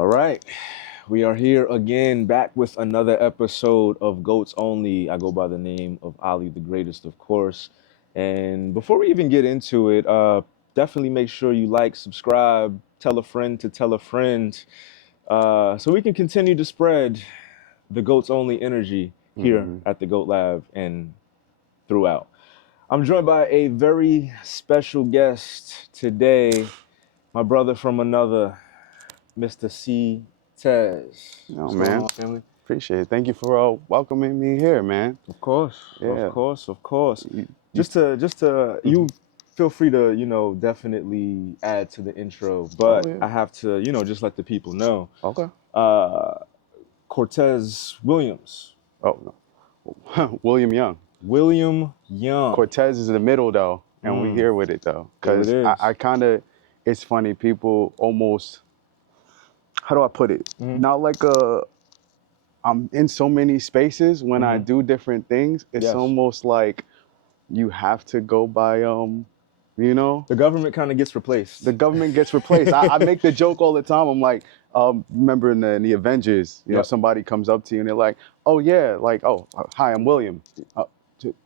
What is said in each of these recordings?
All right. We are here again, back with another episode of Goats Only. I go by the name of Ali the Greatest, of course. And before we even get into it, definitely make sure you like, subscribe, tell a friend to tell a friend, so we can continue to spread the Goats Only energy here at the Goat Lab and throughout. I'm joined by a very special guest today, my brother from another, Mr. C Tez. Oh, What's going man. on, family? Appreciate it. Thank you for welcoming me here, man. Of course, Yeah. of course, of course. You- Just to, you feel free to, definitely add to the intro, but yeah. I have to, just let the people know. Okay. Cortez Williams. Oh, no. William Young. William Young. Cortez is in the middle, though, and we here with it, though. There it Because is. I kind of, it's funny, people almost, how do I put it? Not like I'm in so many spaces when I do different things. It's Yes. almost like you have to go by, The government kind of gets replaced. the government gets replaced. I make the joke all the time. I'm like, remember in the Avengers, you know, Yep. somebody comes up to you and they're like, oh yeah, like, oh, hi, I'm William.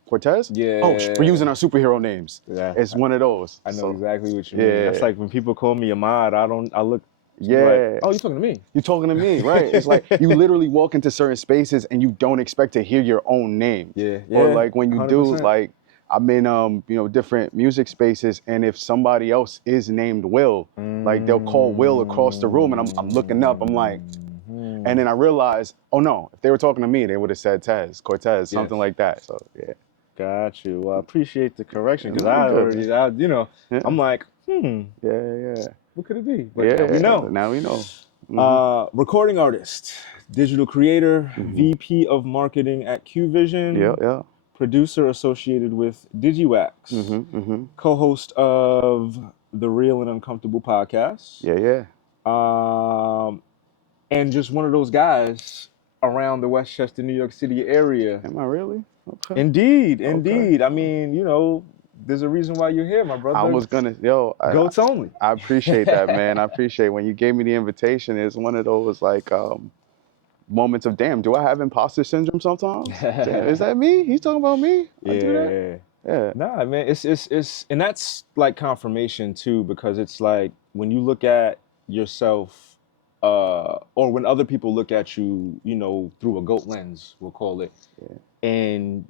Cortez? Yeah. Oh, we're using our superhero names. Yeah. It's one of those. I know So, exactly what you mean. yeah. That's like when people call me Ahmad, I look Yeah. like, oh, you're talking to me. You're talking to me, right? It's like you literally walk into certain spaces and you don't expect to hear your own name. Yeah. Or like when you do, 100%. like I'm in different music spaces, and if somebody else is named Will, like they'll call Will across the room, and I'm looking up, I'm like, and then I realize, oh no, if they were talking to me, they would have said Cortez, something like that. So yeah. Got you. Well, I appreciate the correction because No, good, Yeah. I'm like, Yeah. what could it be? But Yeah. now we know. Now we know. Recording artist, digital creator, VP of marketing at Que Vision. Yeah. Producer associated with Digiwaxx. Co-host of the Real and Uncomfortable podcast. Yeah. And just one of those guys around the Westchester, New York City area. Am I really? Okay. Indeed. I mean, there's a reason why you're here, my brother. I was gonna, Goats only. I appreciate that, man. I appreciate when you gave me the invitation. It's one of those like moments of, damn, do I have imposter syndrome sometimes? Damn, is that me? He's talking about me? I do that? Yeah. Nah, man, it's and that's like confirmation too, because it's like when you look at yourself, or when other people look at you, through a goat lens, we'll call it, and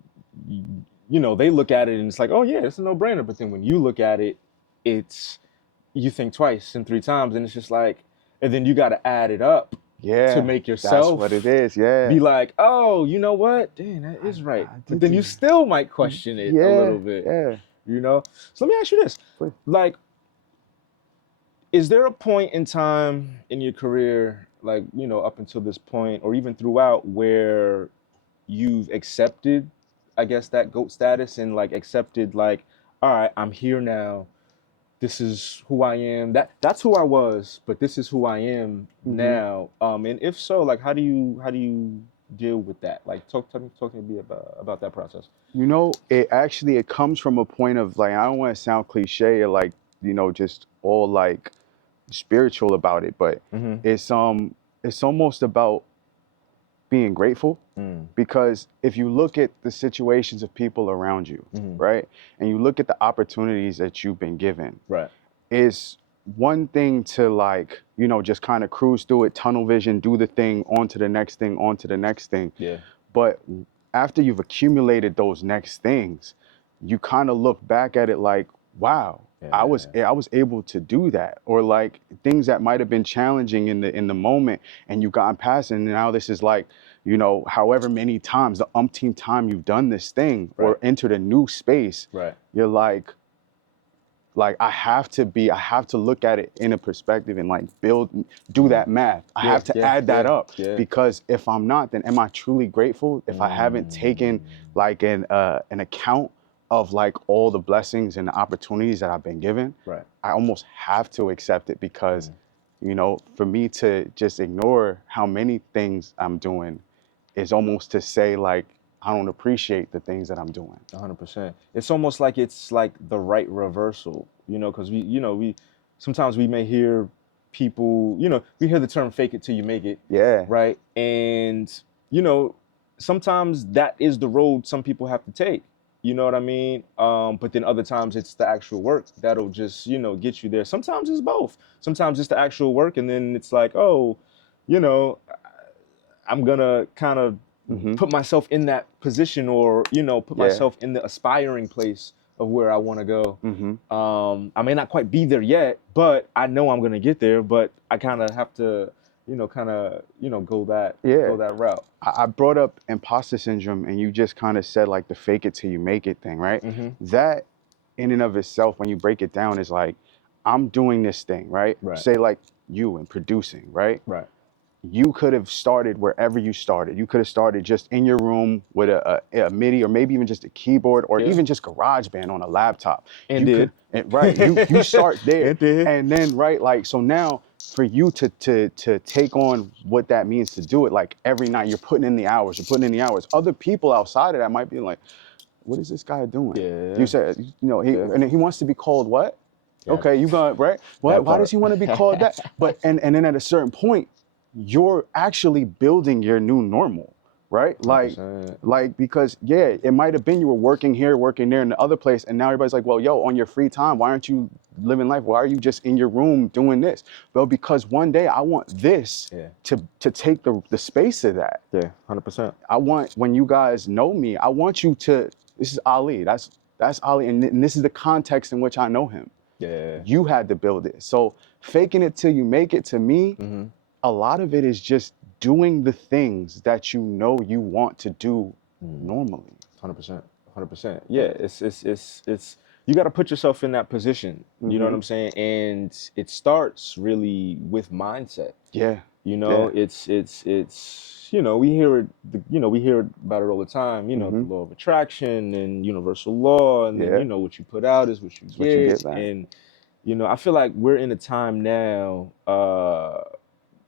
they look at it and it's like, oh yeah, it's a no-brainer. But then when you look at it, you think twice and three times, and it's just like, and then you got to add it up. Yeah, to make yourself that's what it is. Yeah, be like, oh, you know what? Dang, that is right. But then you still might question it a little bit. Yeah. So let me ask you this: Please. like, is there a point in time in your career, like up until this point, or even throughout, where you've accepted, I guess, that GOAT status and like accepted, like, all right, I'm here now. This is who I am. That's who I was, but this is who I am now. And if so, like, how do you deal with that? Like, talk to me about that process. It comes from a point of like, I don't want to sound cliche or like, just all like spiritual about it, but it's almost about being grateful, because if you look at the situations of people around you, right, and you look at the opportunities that you've been given, right, it's one thing to like, just kind of cruise through it, tunnel vision, do the thing, on to the next thing. Yeah. But after you've accumulated those next things, you kind of look back at it like, wow, I was able to do that, or like things that might have been challenging in the moment, and you gotten past it, and now this is like, however many times, the umpteenth time you've done this thing or entered a new space, you're like I have to look at it in a perspective and like do that math. I have to add that up, because if I'm not, then am I truly grateful if I haven't taken like an account of like all the blessings and the opportunities that I've been given? Right. I almost have to accept it, because for me to just ignore how many things I'm doing is almost to say like, I don't appreciate the things that I'm doing. 100%. It's almost like it's like the right reversal, because we sometimes we may hear people, we hear the term fake it till you make it. Yeah. Right. And, sometimes that is the road some people have to take. You know what I mean? But then other times it's the actual work that'll just, get you there. Sometimes it's both. Sometimes it's the actual work, and then it's like, oh, you know, I'm gonna kind of Mm-hmm. put myself in that position, or put Yeah. myself in the aspiring place of where I want to go. Mm-hmm. I may not quite be there yet, but I know I'm gonna get there. But I kind of have to, go Yeah. that route. I brought up imposter syndrome, and you just kind of said like the fake it till you make it thing, right? Mm-hmm. That in and of itself, when you break it down, is like, I'm doing this thing, right? Right. Say like you and producing, right? Right. You could have started wherever you started. You could have started just in your room with a MIDI, or maybe even just a keyboard, or even just GarageBand on a laptop. And you did. Right. You start there, And did. and then right, like, so now for you to take on what that means to do it, like every night you're putting in the hours, Other people outside of that might be like, what is this guy doing? Yeah. You said, and he wants to be called what? Yeah. Okay, you got right. Why does he want to be called that? But and then at a certain point, you're actually building your new normal, right? 100%. Like because it might have been you were working here, working there in the other place, and now everybody's like, well, yo, on your free time, why aren't you living life? Why are you just in your room doing this? Well, because one day I want this to take the space of that. Yeah, 100%. I want, when you guys know me, I want you to. This is Ali. That's Ali, and this is the context in which I know him. Yeah. You had to build it. So faking it till you make it, to me, a lot of it is just doing the things that you know you want to do normally. 100%. 100%. Yeah, it's you got to put yourself in that position. You know what I'm saying? And it starts really with mindset. Yeah. It's we hear it, we hear about it all the time, the law of attraction and universal law, and then what you put out is what you get. And I feel like we're in a time now,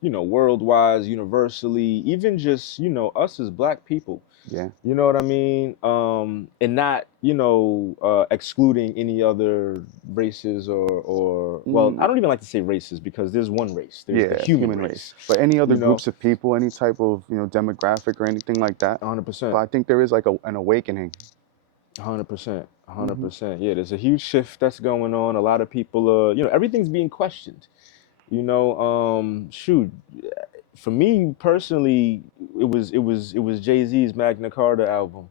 worldwide, universally, even just, us as Black people. Yeah. You know what I mean? And not, excluding any other races or well, I don't even like to say races, because there's one race. There's the human race. But any other groups of people, any type of, demographic or anything like that. 100%. But I think there is like an awakening. 100%. 100%. Yeah, there's a huge shift that's going on. A lot of people, everything's being questioned. Shoot, for me personally, it was Jay-Z's Magna Carta album.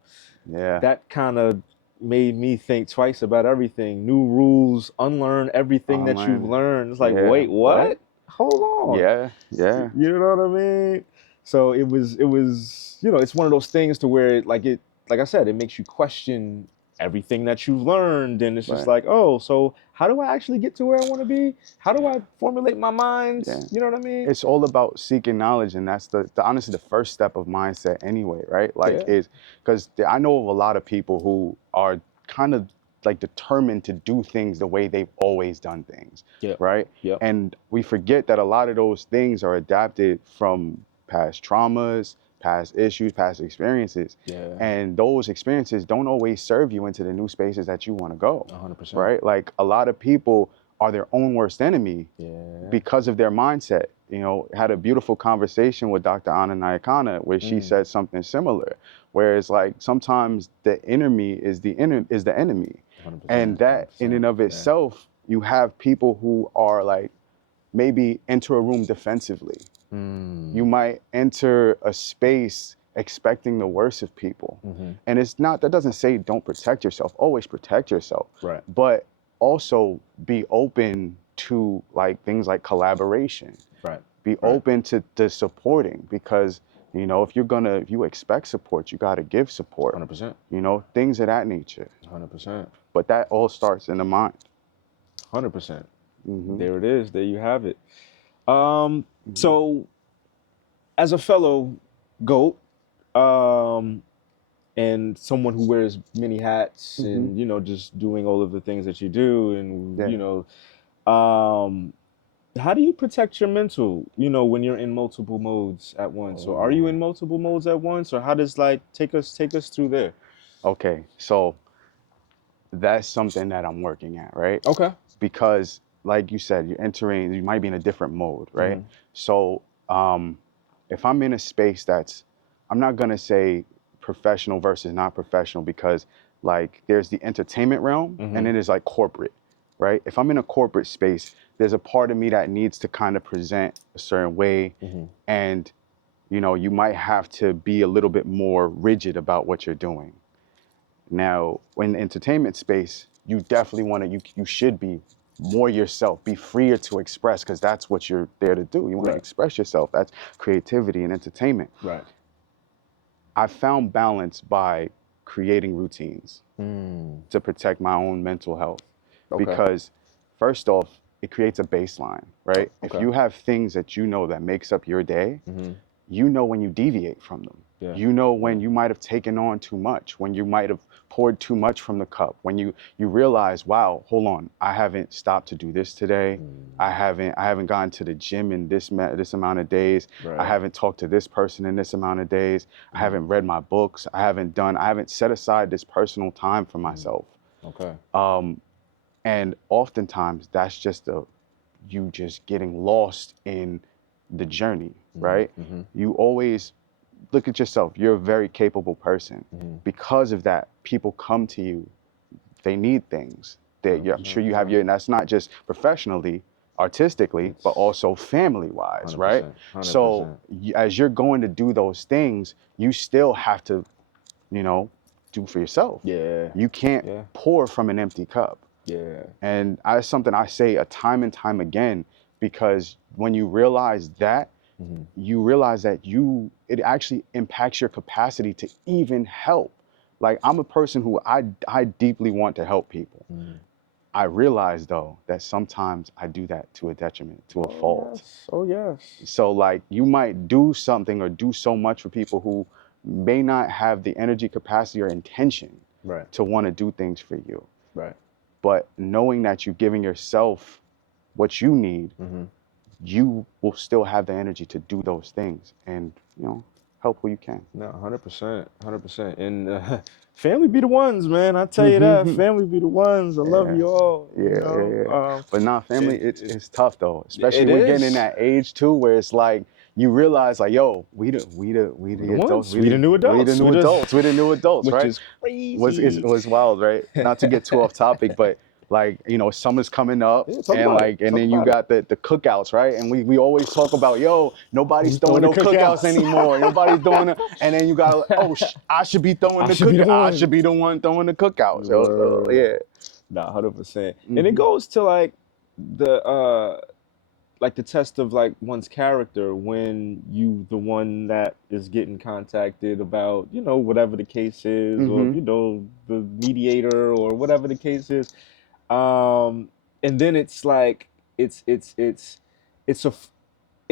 Yeah. That kind of made me think twice about everything. New rules, unlearn everything that you've learned. It's like, wait, what? Hold on. Yeah. Yeah. You know what I mean? So it was, it's one of those things to where like I said, it makes you question everything that you've learned, and it's just like, oh, so how do I actually get to where I want to be? How do I formulate my mind? Yeah. You know what I mean? It's all about seeking knowledge, and that's the honestly the first step of mindset anyway, right? Like, is because I know of a lot of people who are kind of like determined to do things the way they've always done things, right? Yep. And we forget that a lot of those things are adapted from past traumas, past issues, past experiences. Yeah. And those experiences don't always serve you into the new spaces that you want to go. 100%. Right? Like, a lot of people are their own worst enemy because of their mindset. Had a beautiful conversation with Dr. Anna Nayakana where she said something similar, where it's like sometimes the enemy is the enemy. 100%, and that in and of itself, you have people who are like, maybe enter a room defensively. You might enter a space expecting the worst of people. And it's not, that doesn't say don't protect yourself, always protect yourself. Right. But also be open to like things like collaboration. Right. Be open to the supporting, because if you expect support, you got to give support. 100%. Things of that nature. 100%. But that all starts in the mind. 100%. There it is. There you have it. So, as a fellow GOAT, and someone who wears many hats, and just doing all of the things that you do, and how do you protect your mental, when you're in multiple modes at once? Or are you in multiple modes at once? Or how does, like, take us through there? Okay, so that's something that I'm working at, right? Okay. Because like you said, you might be in a different mode, right? So if I'm in a space I'm not gonna say professional versus not professional, because like there's the entertainment realm and then there's like corporate, right? If I'm in a corporate space, there's a part of me that needs to kind of present a certain way, and you might have to be a little bit more rigid about what you're doing. Now, in the entertainment space, you definitely want to, you should be more yourself, be freer to express, because that's what you're there to do. You want to express yourself. That's creativity and entertainment. Right. I found balance by creating routines to protect my own mental health. Okay. Because first off, it creates a baseline, right? Okay. If you have things that that makes up your day, when you deviate from them. Yeah. When you might have taken on too much, when you might have poured too much from the cup, when you realize, wow, hold on, I haven't stopped to do this today. I haven't gone to the gym in this amount of days. Right. I haven't talked to this person in this amount of days. I haven't read my books. I haven't set aside this personal time for myself. Okay. And oftentimes that's just you just getting lost in the journey, right? You always look at yourself. You're a very capable person. Because of that, people come to you. They need things. I'm sure you have and that's not just professionally, artistically, but also family-wise, right? 100%. So as you're going to do those things, you still have to, do for yourself. Yeah. You can't pour from an empty cup. Yeah. And that's something I say a time and time again, because when you realize that, you realize that it actually impacts your capacity to even help. Like, I'm a person who I deeply want to help people. I realize though that sometimes I do that to a detriment, to a fault. Yes. Oh yes. So like, you might do something or do so much for people who may not have the energy, capacity, or intention to want to do things for you. Right. But knowing that you're giving yourself what you need, you will still have the energy to do those things and, help who you can. No, 100%, 100%. And family be the ones, man. I tell you that. Family be the ones. I love you all. Yeah. But family, it's tough though, especially when getting in that age too, where it's like, you realize like, yo, we the adults. We the new adults. We the new adults, right? Which is crazy. Was wild, right? Not to get too off topic, but like, summer's coming up, and then you got the cookouts, right? And we always talk about, yo, nobody's throwing no cookouts anymore. Nobody's doing it. And then you got, I should be throwing the cookouts. I should be the one throwing the cookouts. So, yeah. Nah, 100%. And it goes to like the test of like one's character when you the one that is getting contacted about, whatever the case is, or the mediator or whatever the case is. And then it's like it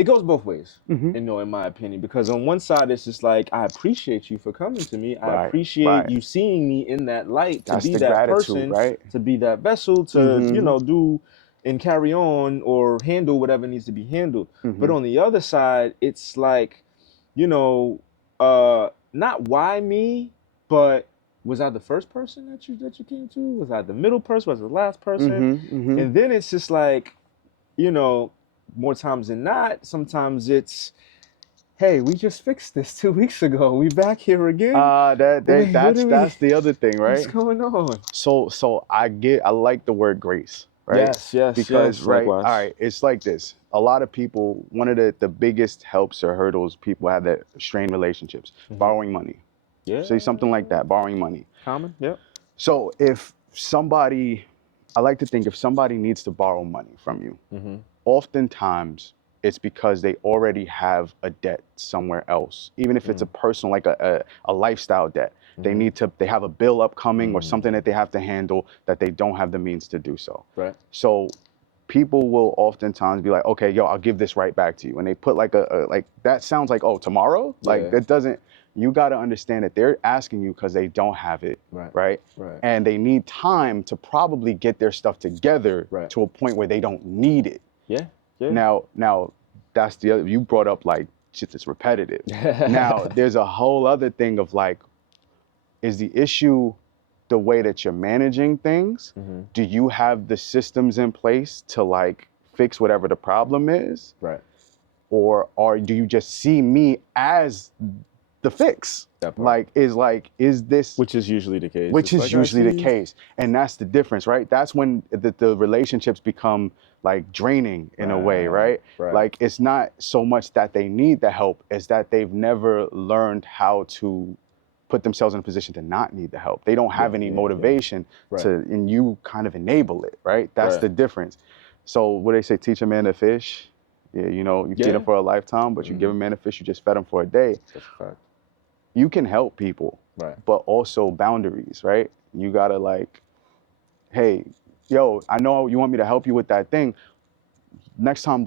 goes both ways, in my opinion, because on one side it's just like, I appreciate you for coming to me. I appreciate you seeing me in that light, to be that person, to be that vessel, to do and carry on or handle whatever needs to be handled. But on the other side, it's like, not why me, but was I the first person that you came to? Was I the middle person? Was I the last person? And then it's just like, more times than not, sometimes it's, hey, we just fixed this 2 weeks ago. We back here again. That's the other thing, right? What's going on? So I like the word grace, right? Yes. Because right, likewise. all right, it's like this. A lot of people, one of the biggest helps or hurdles people have that strained relationships, borrowing money. Yeah. Say something like that, borrowing money. Common, yep. So I like to think if somebody needs to borrow money from you, oftentimes it's because they already have a debt somewhere else, even if it's a personal, like a lifestyle debt. They have a bill upcoming or something that they have to handle that they don't have the means to do so. Right. So people will oftentimes be like, okay, yo, I'll give this right back to you. And they put like like, that sounds like, oh, tomorrow? Like, that doesn't, you got to understand that they're asking you because they don't have it, right? And they need time to probably get their stuff together to a point where they don't need it. Yeah. Now that's the other, you brought up like, shit that's repetitive. Now, there's a whole other thing of like, is the issue the way that you're managing things? Do you have the systems in place to like fix whatever the problem is? Right. Or do you just see me as the fix? That part. Is this, which is usually the case. which It's is like, I usually the see. case. And that's the difference, right? That's when the relationships become like draining in a way, right? Right. Like it's not so much that they need the help, it's that they've never learned how to put themselves in a position to not need the help. They don't have any motivation Right. and you kind of enable it, right? That's Right. the difference. So what they say, teach a man to fish. Yeah, you know, you feed him for a lifetime, but you give a man a fish, you just fed him for a day. That's a fact. You can help people, Right. but also boundaries, right? You gotta like, hey, yo, I know you want me to help you with that thing. Next time,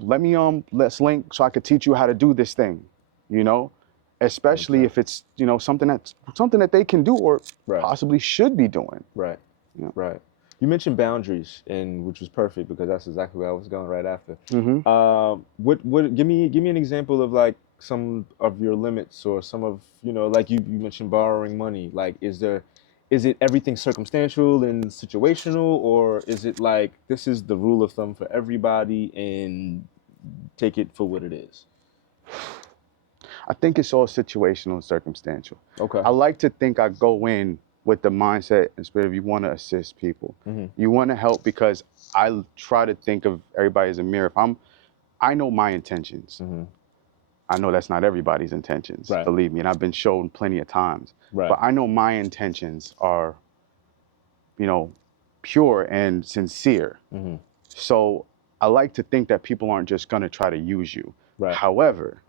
let's link so I could teach you how to do this thing, you know? Especially if it's, you know, something that they can do or possibly should be doing. Right. Yeah. Right. You mentioned boundaries, and which was perfect because that's exactly where I was going right after. What give me an example of like some of your limits or some of, you know, like you mentioned borrowing money. Like is it everything circumstantial and situational, or is it like this is the rule of thumb for everybody and take it for what it is? I think it's all situational and circumstantial. Okay. I like to think I go in with the mindset and spirit of you want to assist people. You want to help because I try to think of everybody as a mirror. I know my intentions. I know that's not everybody's intentions, believe me, and I've been shown plenty of times. But I know my intentions are, you know, pure and sincere. So I like to think that people aren't just going to try to use you. However,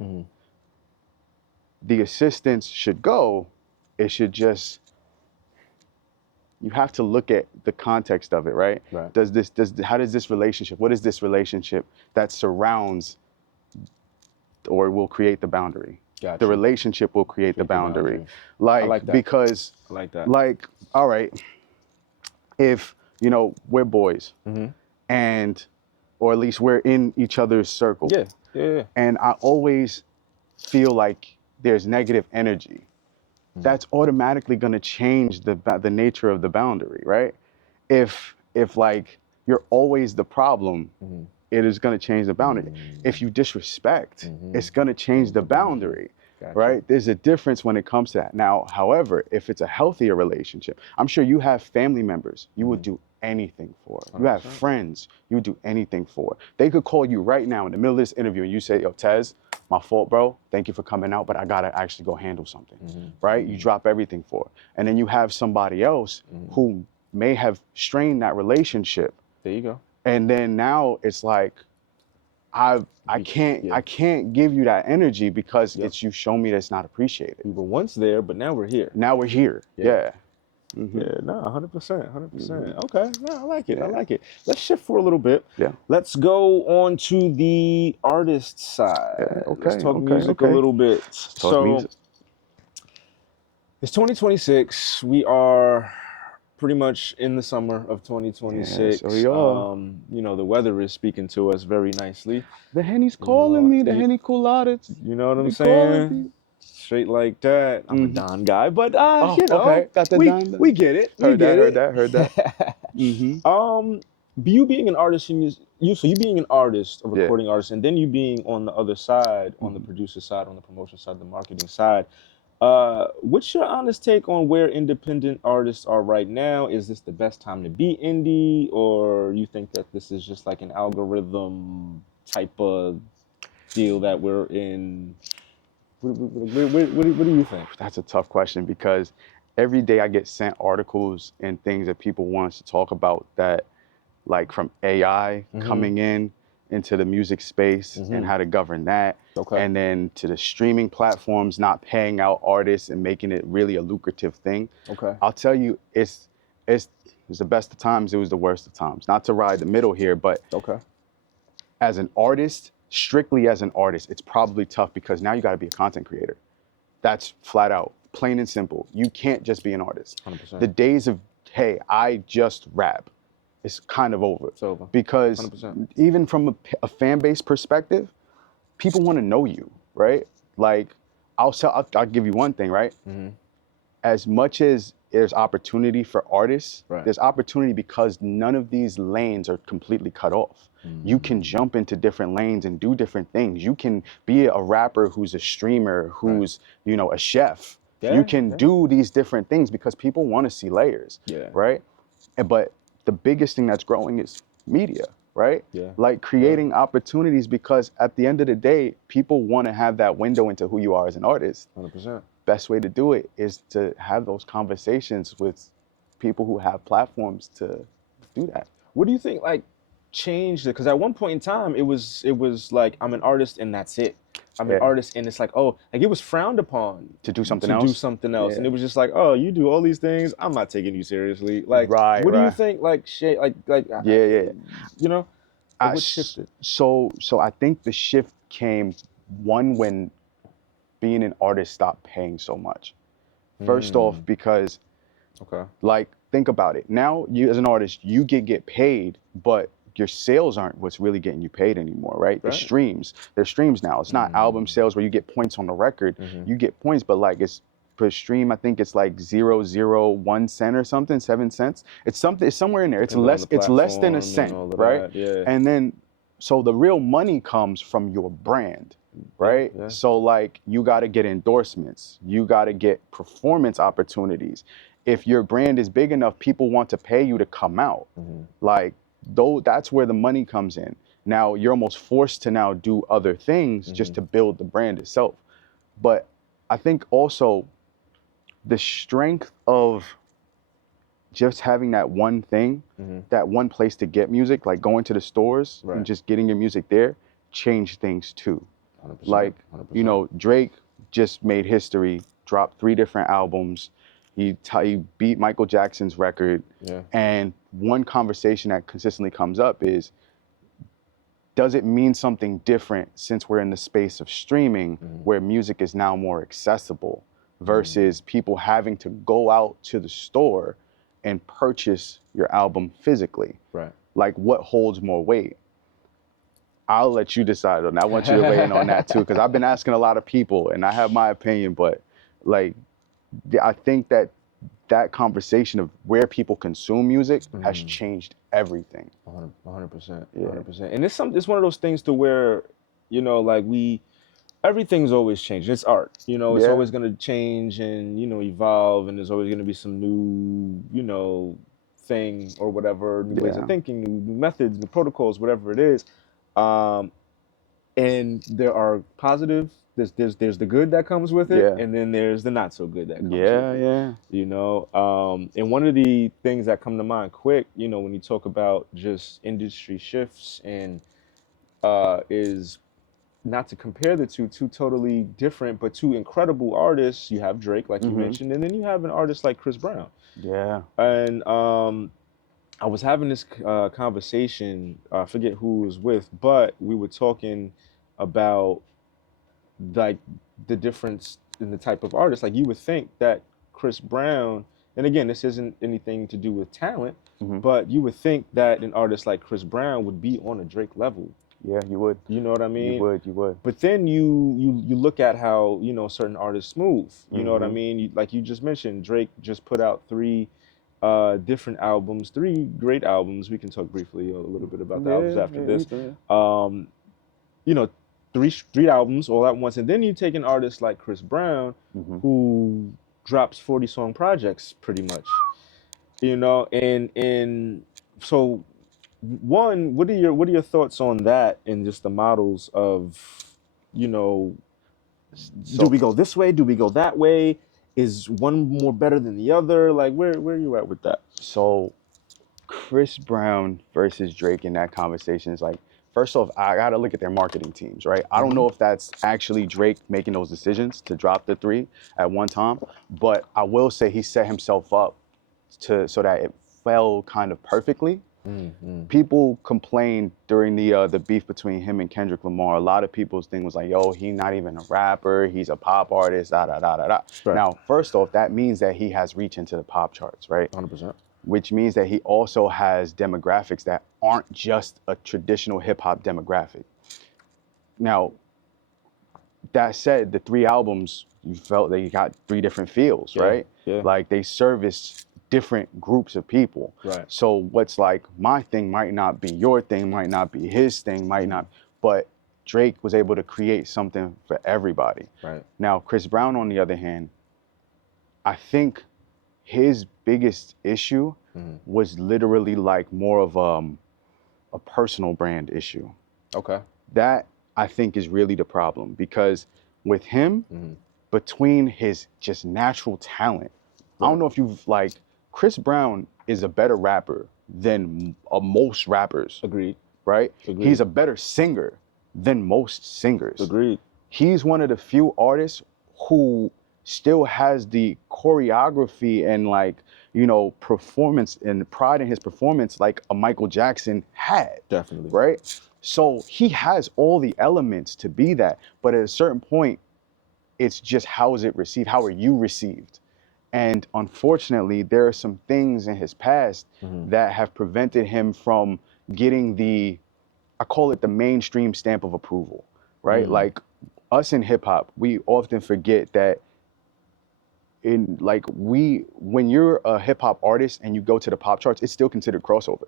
the assistance should go, it should just, you have to look at the context of it, right? How does this relationship, what is this relationship that surrounds or will create the boundary? Gotcha. The relationship will create the boundary. Like, I like that. because, I like that. like, all right, if, you know, we're boys and, or at least we're in each other's circle. Yeah. And I always feel like there's negative energy. That's automatically going to change the nature of the boundary, right? If like you're always the problem, it is going to change the boundary. If you disrespect, it's going to change the boundary, right? There's a difference when it comes to that. Now, however, if it's a healthier relationship, I'm sure you have family members you would do anything for. You have friends you would do anything for. They could call you right now in the middle of this interview and you say, yo, Tez, my fault, bro. Thank you for coming out, but I gotta actually go handle something, right? You drop everything for it. And then you have somebody else who may have strained that relationship. There you go. And then now it's like, I can't give you that energy because it's you shown me that's not appreciated. We were once there, but now we're here. Now we're here. Yeah. Yeah, no, 100%, 100%. Okay, no, I like it. I like it. Let's shift for a little bit. Yeah. Let's go on to the artist side. Yeah, okay, Let's talk okay, music okay. a little bit. Talk music. It's 2026. We are pretty much in the summer of 2026. Yes, we are. You know, the weather is speaking to us very nicely. The Henny's calling me, the Henny Cooladas. You know what I'm saying? Straight like that. I'm a Don guy, but you know, okay. Got the Don. We get it. Heard that. You being an artist, so you being an artist, a recording artist, and then you being on the other side, on the producer side, on the promotion side, the marketing side. What's your honest take on where independent artists are right now? Is this the best time to be indie, or you think that this is just like an algorithm type of deal that we're in? What do you think? That's a tough question because every day I get sent articles and things that people want us to talk about that, like from AI coming into the music space and how to govern that. And then to the streaming platforms not paying out artists and making it really a lucrative thing. I'll tell you, it's the best of times, it was the worst of times. Not to ride the middle here, but as an artist, strictly as an artist, it's probably tough because now you got to be a content creator. That's flat out, plain and simple. You can't just be an artist. 100%. The days of, hey, I just rap, it's kind of over. It's over. Because 100%. even from a fan base perspective, people want to know you, right? Like, I'll give you one thing, right? As much as there's opportunity for artists. Right. There's opportunity because none of these lanes are completely cut off. You can jump into different lanes and do different things. You can be a rapper who's a streamer, who's, you know, a chef. You can do these different things because people want to see layers, right? But the biggest thing that's growing is media, right? Like creating opportunities, because at the end of the day, people want to have that window into who you are as an artist. 100%. Best way to do it is to have those conversations with people who have platforms to do that. What do you think like changed it? Because at one point in time, it was like I'm an artist and that's it. I'm an artist and it's like, oh, like it was frowned upon to do something else, and it was just like, oh, you do all these things, I'm not taking you seriously. Like, what do you think? Like, you know, like, what shifted? So I think the shift came when being an artist stopped paying so much. First off, because like, think about it. Now, you as an artist, you get paid, but your sales aren't what's really getting you paid anymore, right? The streams, there's streams now. It's not album sales where you get points on the record. You get points, but like it's per stream. I think it's like 0.01 cent or something, 7 cents. It's somewhere in there. It's less than a cent, right? And then, so the real money comes from your brand. Right? So like, you got to get endorsements. You got to get performance opportunities. If your brand is big enough, people want to pay you to come out. Like, that's where the money comes in. Now, you're almost forced to now do other things just to build the brand itself. But I think also the strength of just having that one thing, that one place to get music, like going to the stores and just getting your music there, changed things too. 100%, like 100%. You know, Drake just made history, dropped 3 different albums. He beat Michael Jackson's record. And one conversation that consistently comes up is, does it mean something different since we're in the space of streaming, where music is now more accessible versus people having to go out to the store and purchase your album physically? Like, what holds more weight? I'll let you decide on that. I want you to weigh in on that too, because I've been asking a lot of people and I have my opinion, but like, I think that conversation of where people consume music has changed everything. 100%, 100%. And it's one of those things to where, you know, like everything's always changing. It's art, you know, it's always going to change and, you know, evolve, and there's always going to be some new, you know, thing or whatever, new ways of thinking, new methods, new protocols, whatever it is. And there are positive, there's the good that comes with it, and then there's the not so good that comes with it. You know, and one of the things that come to mind quick, you know, when you talk about just industry shifts and is not to compare the two totally different but two incredible artists. You have Drake, like you mentioned, and then you have an artist like Chris Brown. And I was having this conversation, I forget who it was with, but we were talking about like the difference in the type of artist. Like, you would think that Chris Brown, and again, this isn't anything to do with talent, but you would think that an artist like Chris Brown would be on a Drake level. Yeah, you would. You know what I mean? You would. But then you look at how, you know, certain artists move. You know what I mean? Like you just mentioned, Drake just put out 3 different albums, 3 great albums. We can talk briefly a little bit about the albums after this. You know, 3 albums all at once, and then you take an artist like Chris Brown, who drops 40-song projects pretty much. You know, and so, one, what are your thoughts on that, and just the models of, you know, do we go this way? Do we go that way? Is one more better than the other? Like, where are you at with that? So, Chris Brown versus Drake in that conversation is like, first off, I gotta look at their marketing teams, right? I don't know if that's actually Drake making those decisions to drop the 3 at one time, but I will say he set himself up so that it fell kind of perfectly. People complained during the beef between him and Kendrick Lamar. A lot of people's thing was like, yo, he's not even a rapper, he's a pop artist, da da da da da. Now, first off, that means that he has reach into the pop charts, right? 100%. Which means that he also has demographics that aren't just a traditional hip hop demographic. Now, that said, the 3 albums you felt that you got three different fields, right? Yeah. Like they service different groups of people. Right. So what's like my thing might not be your thing, might not be his thing, might not, but Drake was able to create something for everybody. Right. Now, Chris Brown, on the other hand, I think his biggest issue was literally like more of a personal brand issue. Okay. That I think is really the problem, because with him, between his just natural talent, I don't know if you've like, Chris Brown is a better rapper than most rappers. Agreed. Right? Agreed. He's a better singer than most singers. Agreed. He's one of the few artists who still has the choreography and like, you know, performance and pride in his performance like a Michael Jackson had. Definitely. Right? So he has all the elements to be that, but at a certain point, it's just how is it received? How are you received? And unfortunately, there are some things in his past that have prevented him from getting the, I call it the mainstream stamp of approval, right? Like us in hip hop, we often forget that when you're a hip hop artist and you go to the pop charts, it's still considered crossover.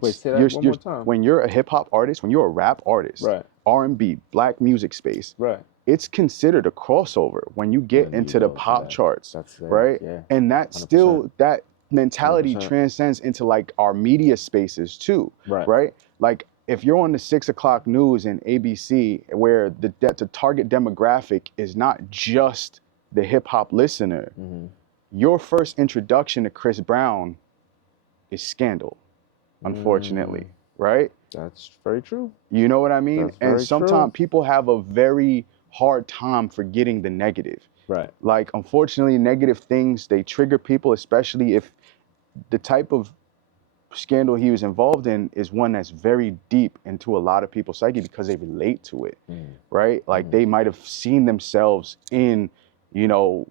Wait, say that one more time. When you're a hip hop artist, when you're a rap artist, right, R&B, black music space, right, it's considered a crossover when you get into the pop charts, right? Yeah. And that still, that mentality 100%. Transcends into like our media spaces too, right? Like if you're on the 6 o'clock news and ABC, where the target demographic is not just the hip hop listener, your first introduction to Chris Brown is Scandal, unfortunately, right? That's very true. You know what I mean? That's and sometimes people have a very hard time forgetting the negative. Right. Like, unfortunately, negative things, they trigger people, especially if the type of scandal he was involved in is one that's very deep into a lot of people's psyche because they relate to it, right? Like they might have seen themselves in, you know,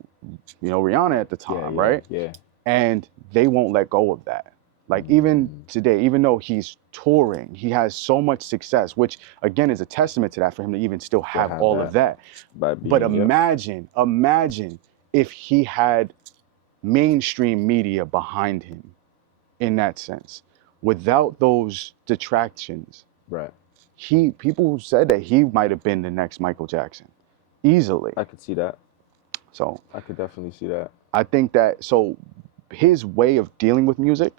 Rihanna at the time, right? Yeah. And they won't let go of that. Like even today, even though he's touring, he has so much success, which again is a testament to that for him to even still have all of that. But imagine if he had mainstream media behind him in that sense, without those detractions. Right. People said that he might have been the next Michael Jackson, easily. I could see that. So I could definitely see that. I think that, so his way of dealing with music,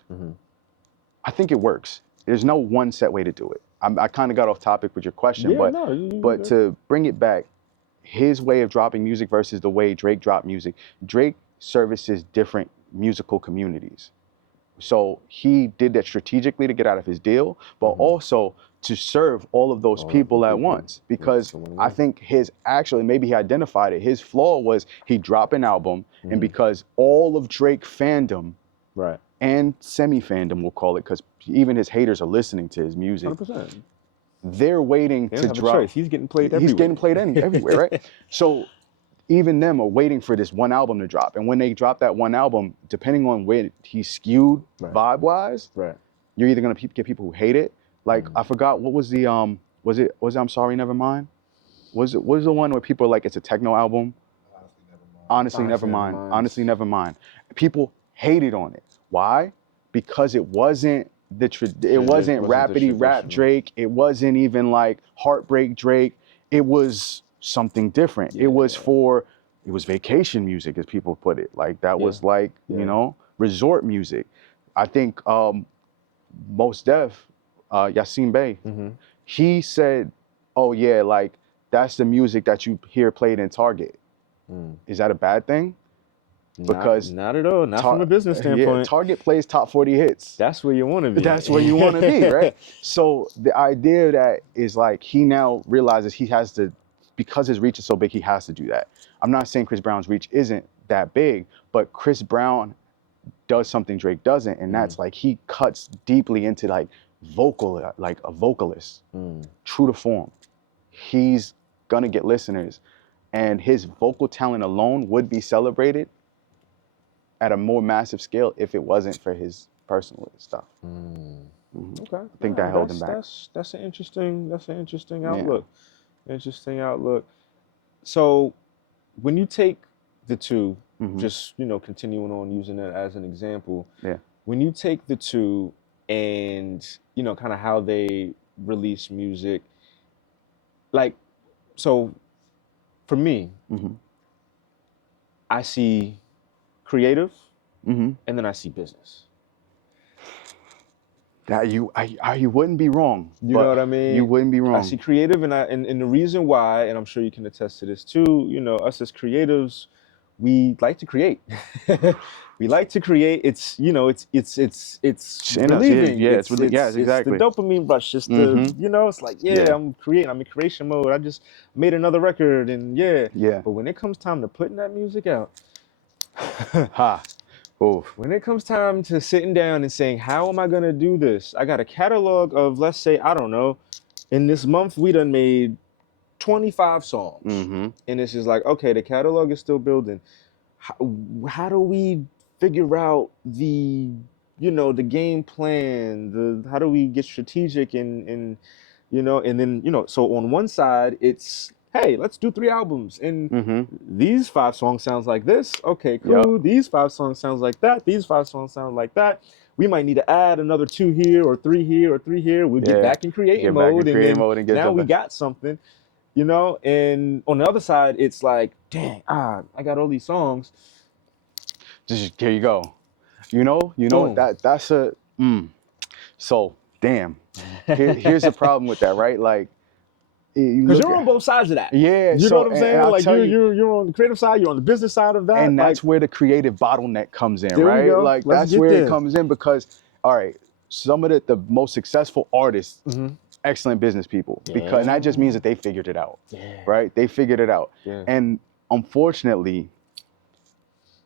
I think it works. There's no one set way to do it. I kind of got off topic with your question, but to bring it back, his way of dropping music versus the way Drake dropped music, Drake services different musical communities. So he did that strategically to get out of his deal, but also to serve all of those people at once. Because I think maybe he identified it. His flaw was he dropped an album, and because all of Drake fandom, right, and semi-fandom, we'll call it, because even his haters are listening to his music. 100%. They're waiting to drop. He's getting played everywhere. He's getting played everywhere, right? So even them are waiting for this one album to drop. And when they drop that one album, depending on where he's skewed vibe-wise, you're either going to get people who hate it. Like, I forgot, what was the, was it I'm Sorry, Never Mind? Was the one where people are like, it's a techno album? Honestly, Never Mind. Honestly, Never Mind. People hated on it. Why? Because it wasn't wasn't rapidy rap Drake. It wasn't even like heartbreak Drake. It was something different. It was vacation music, as people put it. Like that was like, you know, resort music. I think Mos Def, Yasin Bey, he said, oh yeah, like that's the music that you hear played in Target. Is that a bad thing? Because not at all. Not from a business standpoint. Yeah, Target plays top 40 hits. That's where you want to be. That's where you want to be, right? So the idea of that is like he now realizes he has to, because his reach is so big, he has to do that. I'm not saying Chris Brown's reach isn't that big, but Chris Brown does something Drake doesn't, and that's like he cuts deeply into like like a vocalist, true to form. He's gonna get listeners, and his vocal talent alone would be celebrated at a more massive scale if it wasn't for his personal stuff. Okay, I think that held him back. That's an interesting outlook. Interesting outlook. So when you take the two, Mm-hmm. just continuing on using that as an example, Yeah. when you take the two and kind of how they release music, like, so for me, Mm-hmm. I see creative, Mm-hmm. and then I see business. That you wouldn't be wrong. You know But what I you mean? wouldn't be I see wrong. creative, and the reason why, and I'm sure you can attest to this too. Us as creatives, we like to create. We like to create. It's It's in us. Yeah. relieving. Yeah. It's really. Yes. It's the Exactly. dopamine rush. It's the Mm-hmm. it's like, yeah, Yeah. I'm creating. I'm in creation mode. I just made another record, and yeah. Yeah. But when it comes time to putting that music out, Ha. Oof. when it comes time to sitting down and saying, how am I gonna do this? I got a catalog of, let's say, I don't know, in this month we done made 25 songs. Mm-hmm. And it's just like, okay, the catalog is still building. How do we figure out the game plan? How do we get strategic and then, so on one side it's, hey, let's do 3 albums, and Mm-hmm. these 5 songs sounds like this. Okay, Yep. cool. These 5 songs sounds like that. These 5 songs sound like that. We might need to add another 2 here or 3 here or 3 here. We'll get Yeah. back in creating Get back in mode, and creative then mode and get now we jumping. got something. And on the other side, it's like, dang, I got all these songs. Just here you go. Boom. That's a. So damn. Here's the problem with that, right? Like, you Because look you're at, on both sides of that. yeah. You know So what I'm and saying? I'll Like tell you, you're on the creative side, you're on the business side of that. and Like, that's where the creative bottleneck comes in, there we right? go. Like Let's that's get where it there. comes in because, all right, some of the most successful artists, Mm-hmm. excellent business people, because and Yeah. that just means that they figured it out, Yeah. right? They figured it out, Yeah. and unfortunately,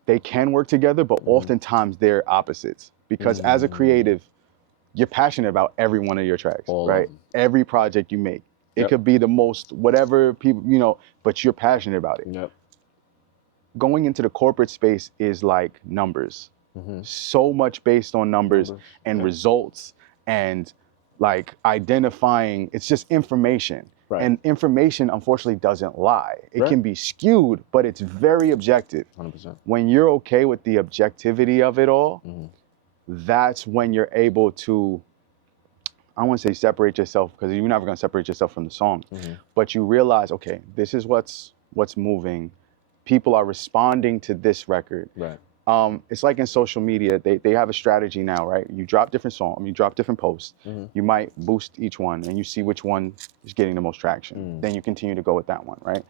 they can work together, but oftentimes they're opposites because as a creative, you're passionate about every one of your tracks, All of right? them. Every project you make. It Yep. could be the most whatever people, but you're passionate about it. Yep. Going into the corporate space is like numbers. Mm-hmm. So much based on numbers and results and like identifying, it's just information. Right. And information unfortunately doesn't lie. It Right. can be skewed, but it's very objective. 100%. When you're okay with the objectivity of it all, Mm-hmm. that's when you're able to, I don't want to say separate yourself because you're never going to separate yourself from the song, but you realize, okay, this is what's moving. People are responding to this record. Right. It's like in social media, they have a strategy now, right? You drop different songs, you drop different posts. You might boost each one and you see which one is getting the most traction. Then you continue to go with that one, right?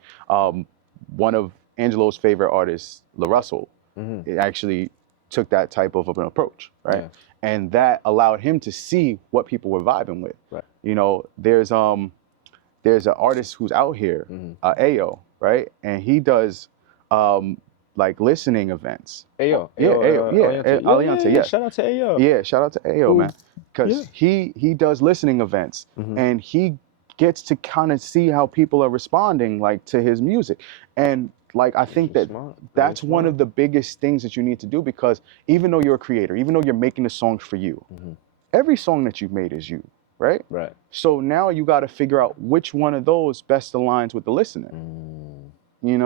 One of Angelo's favorite artists, La Russell, it actually took that type of an approach, right? Yeah. And that allowed him to see what people were vibing with. Right. There's an artist who's out here, Ayo, right? And he does like listening events. Ayo. Aliante, yeah. Shout out to Ayo. Yeah, shout out to Ayo, man. Because he does listening events and he gets to kind of see how people are responding like to his music. And like I think that's one of the biggest things that you need to do, because even though you're a creator, even though you're making the songs for you, every song that you've made is you, right? Right. So now you got to figure out which one of those best aligns with the listener.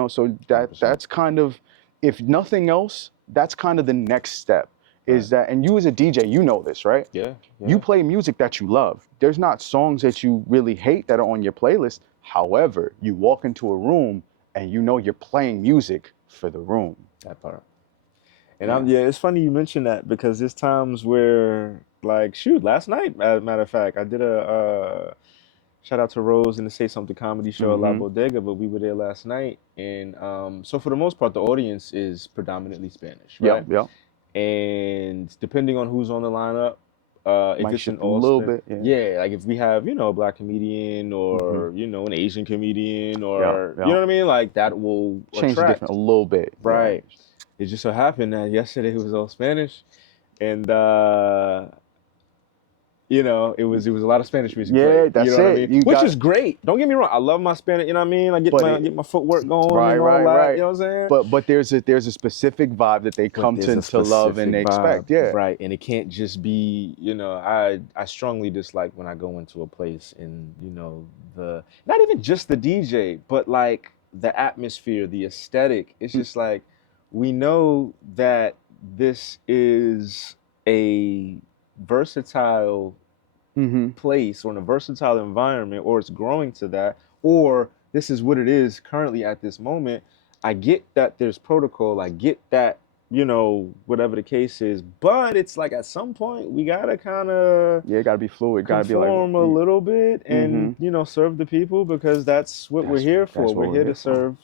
So that's kind of, if nothing else, that's kind of the next step. Is that, and you as a DJ, you know this, right? Yeah. You play music that you love. There's not songs that you really hate that are on your playlist. However, you walk into a room and you know you're playing music for the room. That part. And it's funny you mention that, because there's times where, like, shoot, last night, as a matter of fact, I did a shout out to Rose and the Say Something comedy show at La Bodega, but we were there last night, and so for the most part, the audience is predominantly Spanish, right? Yeah. And depending on who's on the lineup, if it's an a little bit, like if we have a black comedian or an Asian comedian or you know what I mean, like that will change the attract different a little bit, right? It just so happened that yesterday it was all Spanish, and it was a lot of Spanish music. Yeah, played, that's you know it. What I mean? Which is great. Don't get me wrong. I love my Spanish. You know what I mean? I get my footwork going and all that. You know what I'm saying? But there's a specific vibe that they come to love and they expect. Yeah. Right. And it can't just be. I strongly dislike when I go into a place and not even just the DJ, but like the atmosphere, the aesthetic. It's just like, we know that this is a versatile Mm-hmm. place or in a versatile environment, or it's growing to that, or this is what it is currently at this moment. I get that there's protocol, I get that, whatever the case is, but it's like at some point we gotta kind of Yeah, it gotta be fluid. Gotta be like, conform a little bit and mm-hmm. Serve the people, because that's what we're here for. That's what We're we're here here to for. serve,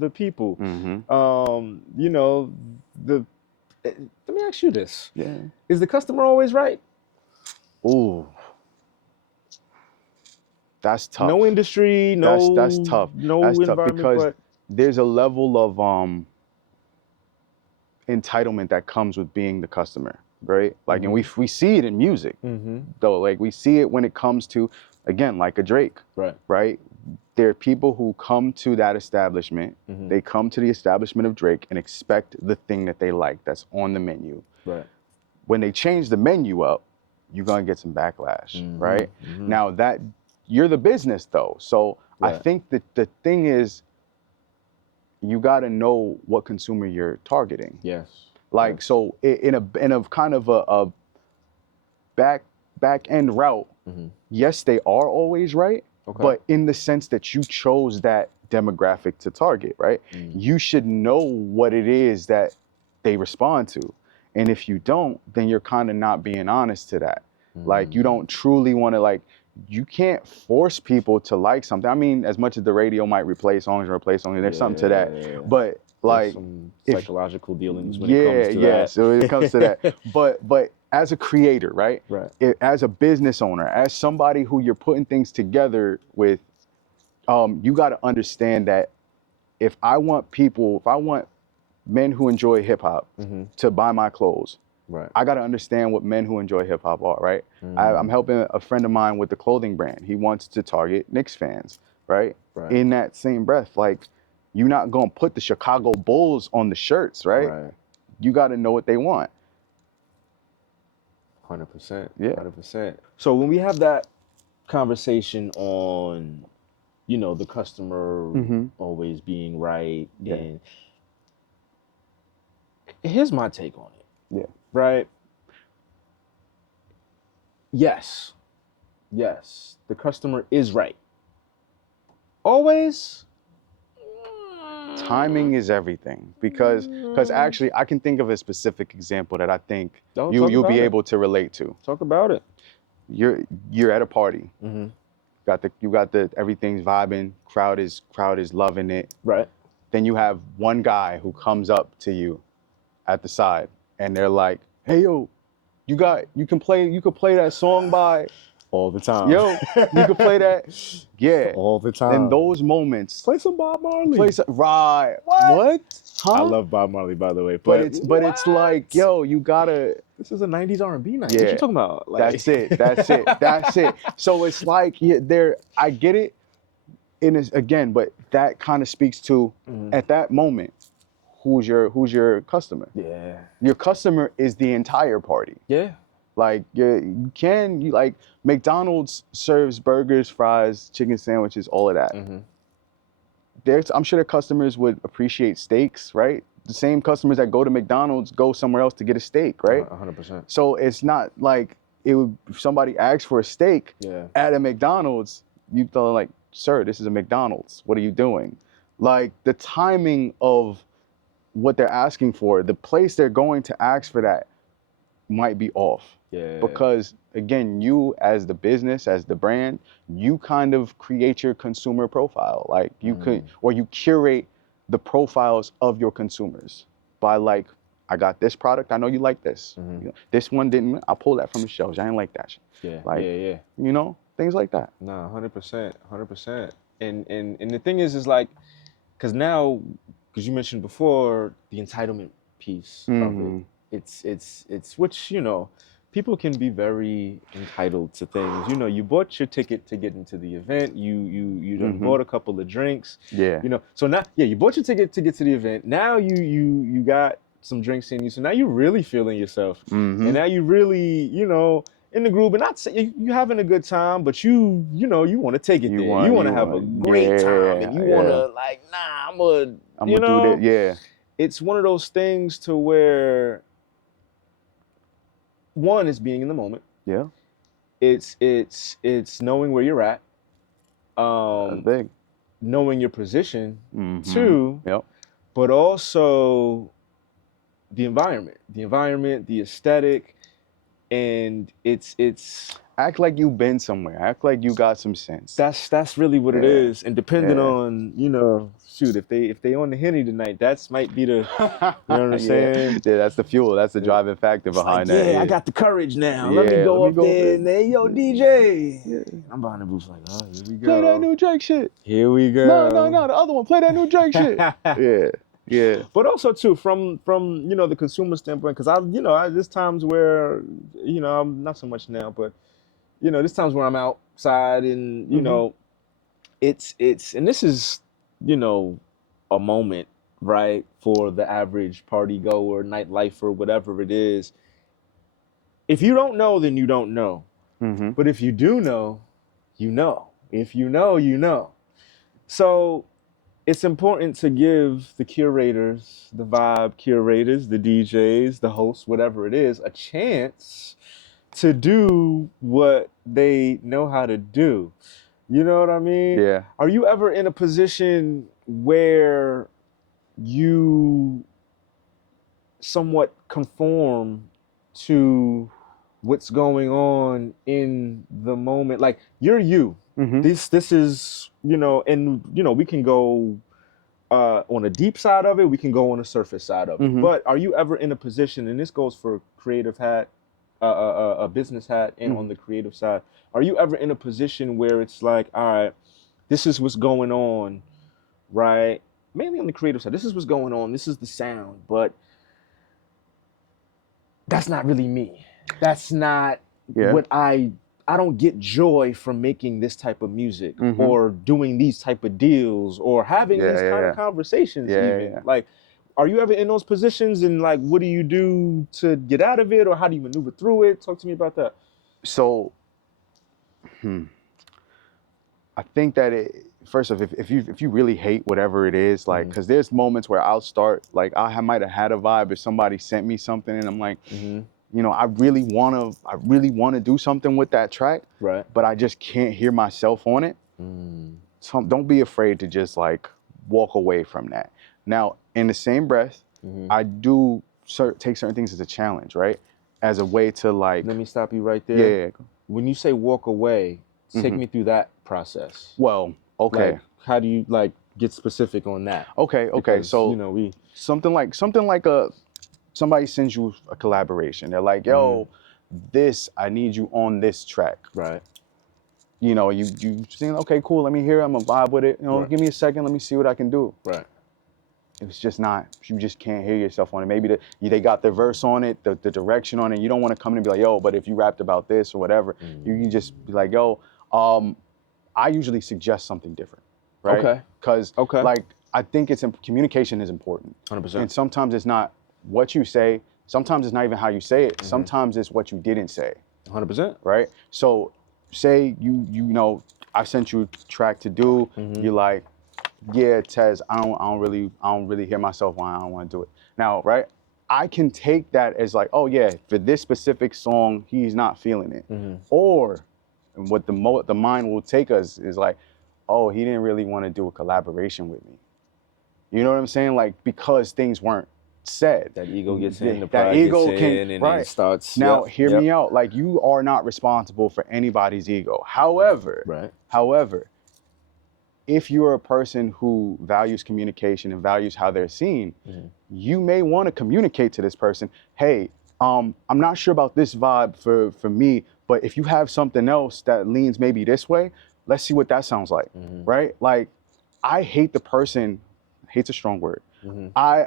the people. Mm-hmm. The let me ask you this: Yeah. is the customer always right? Ooh, that's tough. No industry, That's no tough. no That's tough environment, because but there's a level of entitlement that comes with being the customer, right? Like, and we see it in music, though. Like, we see it when it comes to, again, like a Drake, right. right? There are people who come to that establishment. They come to the establishment of Drake and expect the thing that they like that's on the menu. Right. When they change the menu up, you're gonna get some backlash, right? Now that you're the business though, so I think that the thing is, you got to know what consumer you're targeting. Yes. Like, yes. so in a kind of a back end route, yes, they are always right, but in the sense that you chose that demographic to target, right? You should know what it is that they respond to. And if you don't, then you're kind of not being honest to that. Like, you don't truly want to, like, you can't force people to like something. I mean, as much as the radio might replace songs, there's something to that. But like, some psychological dealings when yeah, it comes to that. so it comes to that. But as a creator, right? Right. As a business owner, as somebody who you're putting things together with, you got to understand that if I want men who enjoy hip hop to buy my clothes, right. I got to understand what men who enjoy hip hop are, right? I'm helping a friend of mine with the clothing brand. He wants to target Knicks fans, right? In that same breath, like, you're not going to put the Chicago Bulls on the shirts, right? You got to know what they want. 100%. Yeah. 100%. So when we have that conversation on, the customer always being right, and here's my take on it. Yeah. Right. Yes, the customer is right. Always. Timing is everything, because actually I can think of a specific example that I think you'll be able to relate to. Talk about it. You're at a party. You got the everything's vibing. Crowd is loving it. Right. Then you have one guy who comes up to you at the side, and they're like, "Hey, yo, you can play that song by." All the time. Yo, you can play that. Yeah. All the time. In those moments. Play some Bob Marley. Right. What? Huh? I love Bob Marley, by the way. But it's like, yo, you gotta. This is a 90s R&B night. Yeah. What you talking about? Like... That's it. So it's like, I get it. Again, but that kind of speaks to, at that moment, who's your customer? Yeah. Your customer is the entire party. Yeah. Like, like, McDonald's serves burgers, fries, chicken sandwiches, all of that. I'm sure the customers would appreciate steaks, right? The same customers that go to McDonald's go somewhere else to get a steak, right? 100%. So it's not like if somebody asks for a steak at a McDonald's, you tell them, like, sir, this is a McDonald's. What are you doing? Like, the timing of what they're asking for, the place they're going to ask for that might be off. Yeah. Because, again, you as the business, as the brand, you kind of create your consumer profile. Like, you could, or you curate the profiles of your consumers by, like, I got this product, I know you like this. This one didn't, I'll pull that from the shelves. I didn't like that shit. Yeah. Like, yeah. Things like that. Nah, 100%. 100%. And the thing is like, because you mentioned before the entitlement piece of it. It's which, people can be very entitled to things. You bought your ticket to get into the event. You done bought a couple of drinks. Yeah. So now, you bought your ticket to get to the event. Now you got some drinks in you. So now you're really feeling yourself. And now you really, in the groove, and not say you having a good time, but you know you want to take it there. You want to have a great time, and you want to like, nah, I'm gonna do that. Yeah. It's one of those things to where one is being in the moment. Yeah. It's knowing where you're at. That's big. Knowing your position. Mm-hmm. Two. Yep. But also the environment, the aesthetic, and it's act like you've been somewhere. Act like you got some sense. That's really what it is. And depending on, you know, shoot, if they on the Henny tonight, that's might be the, you know what I'm saying? Yeah, that's the fuel. That's the driving factor behind that. Yeah, I got the courage now. Yeah, let me go up there and say, yo, DJ. Yeah. I'm behind the booth like, oh, here we go. Play that new Drake shit. Here we go. No, the other one. Play that new Drake shit. Yeah. But also too, from you know the consumer standpoint, because there's times where, you know, I'm not so much now, but you know, there's times where I'm outside and, you know, it's and this is, you know, a moment, right, for the average party goer, nightlifer, whatever it is. If you don't know, then you don't know. But if you do know, you know. If you know, you know. So it's important to give the curators, the vibe curators, the DJs, the hosts, whatever it is, a chance to do what they know how to do. You know what I mean? Yeah. Are you ever in a position where you somewhat conform to what's going on in the moment? Like, you're you. This is, you know, and you know, we can go on a deep side of it, we can go on a surface side of it. But are you ever in a position, and this goes for creative hat, a business hat, and on the creative side, are you ever in a position where it's like, all right, this is what's going on, right? Mainly on the creative side, this is what's going on, this is the sound, but that's not really me. That's not what I don't get joy from making this type of music or doing these type of deals or having these kind of conversations even. Like, are you ever in those positions, and like, what do you do to get out of it, or how do you maneuver through it? Talk to me about that. So, I think that first off, if you really hate whatever it is, like, because there's moments where I'll start, like, I might have had a vibe if somebody sent me something, and I'm like, you know, I really wanna do something with that track, right? But I just can't hear myself on it. So don't be afraid to just like walk away from that. Now, in the same breath, I do take certain things as a challenge, right? As a way to like. Let me stop you right there. Yeah. When you say walk away, take me through that process. Well, okay. Like, how do you like get specific on that? Okay. Because, so you know, something like somebody sends you a collaboration. They're like, yo, I need you on this track. Right. You know, you saying, okay, cool, let me hear it, I'm gonna vibe with it. You know, give me a second, let me see what I can do. Right. It's just not, you just can't hear yourself on it. Maybe they got the verse on it, the direction on it. You don't want to come in and be like, yo, but if you rapped about this or whatever, you can just be like, yo, I usually suggest something different, right? Okay. Because like, I think communication is important. 100%. And sometimes it's not what you say, sometimes it's not even how you say it, sometimes it's what you didn't say. 100%. Right? So say you know, I sent you a track to do, you're like, yeah, Tez, I don't really hear myself when I don't want to do it. Now, right? I can take that as like, oh yeah, for this specific song, he's not feeling it. Or what the mind will take us is like, oh, he didn't really want to do a collaboration with me. You know what I'm saying? Like, because things weren't said. That ego gets in, the that pride ego gets in, and it starts. Now, hear me out. Like, you are not responsible for anybody's ego. However, if you're a person who values communication and values how they're seen, you may want to communicate to this person, hey, I'm not sure about this vibe for me, but if you have something else that leans maybe this way, let's see what that sounds like, right? Like, I hate the person, hate's a strong word. I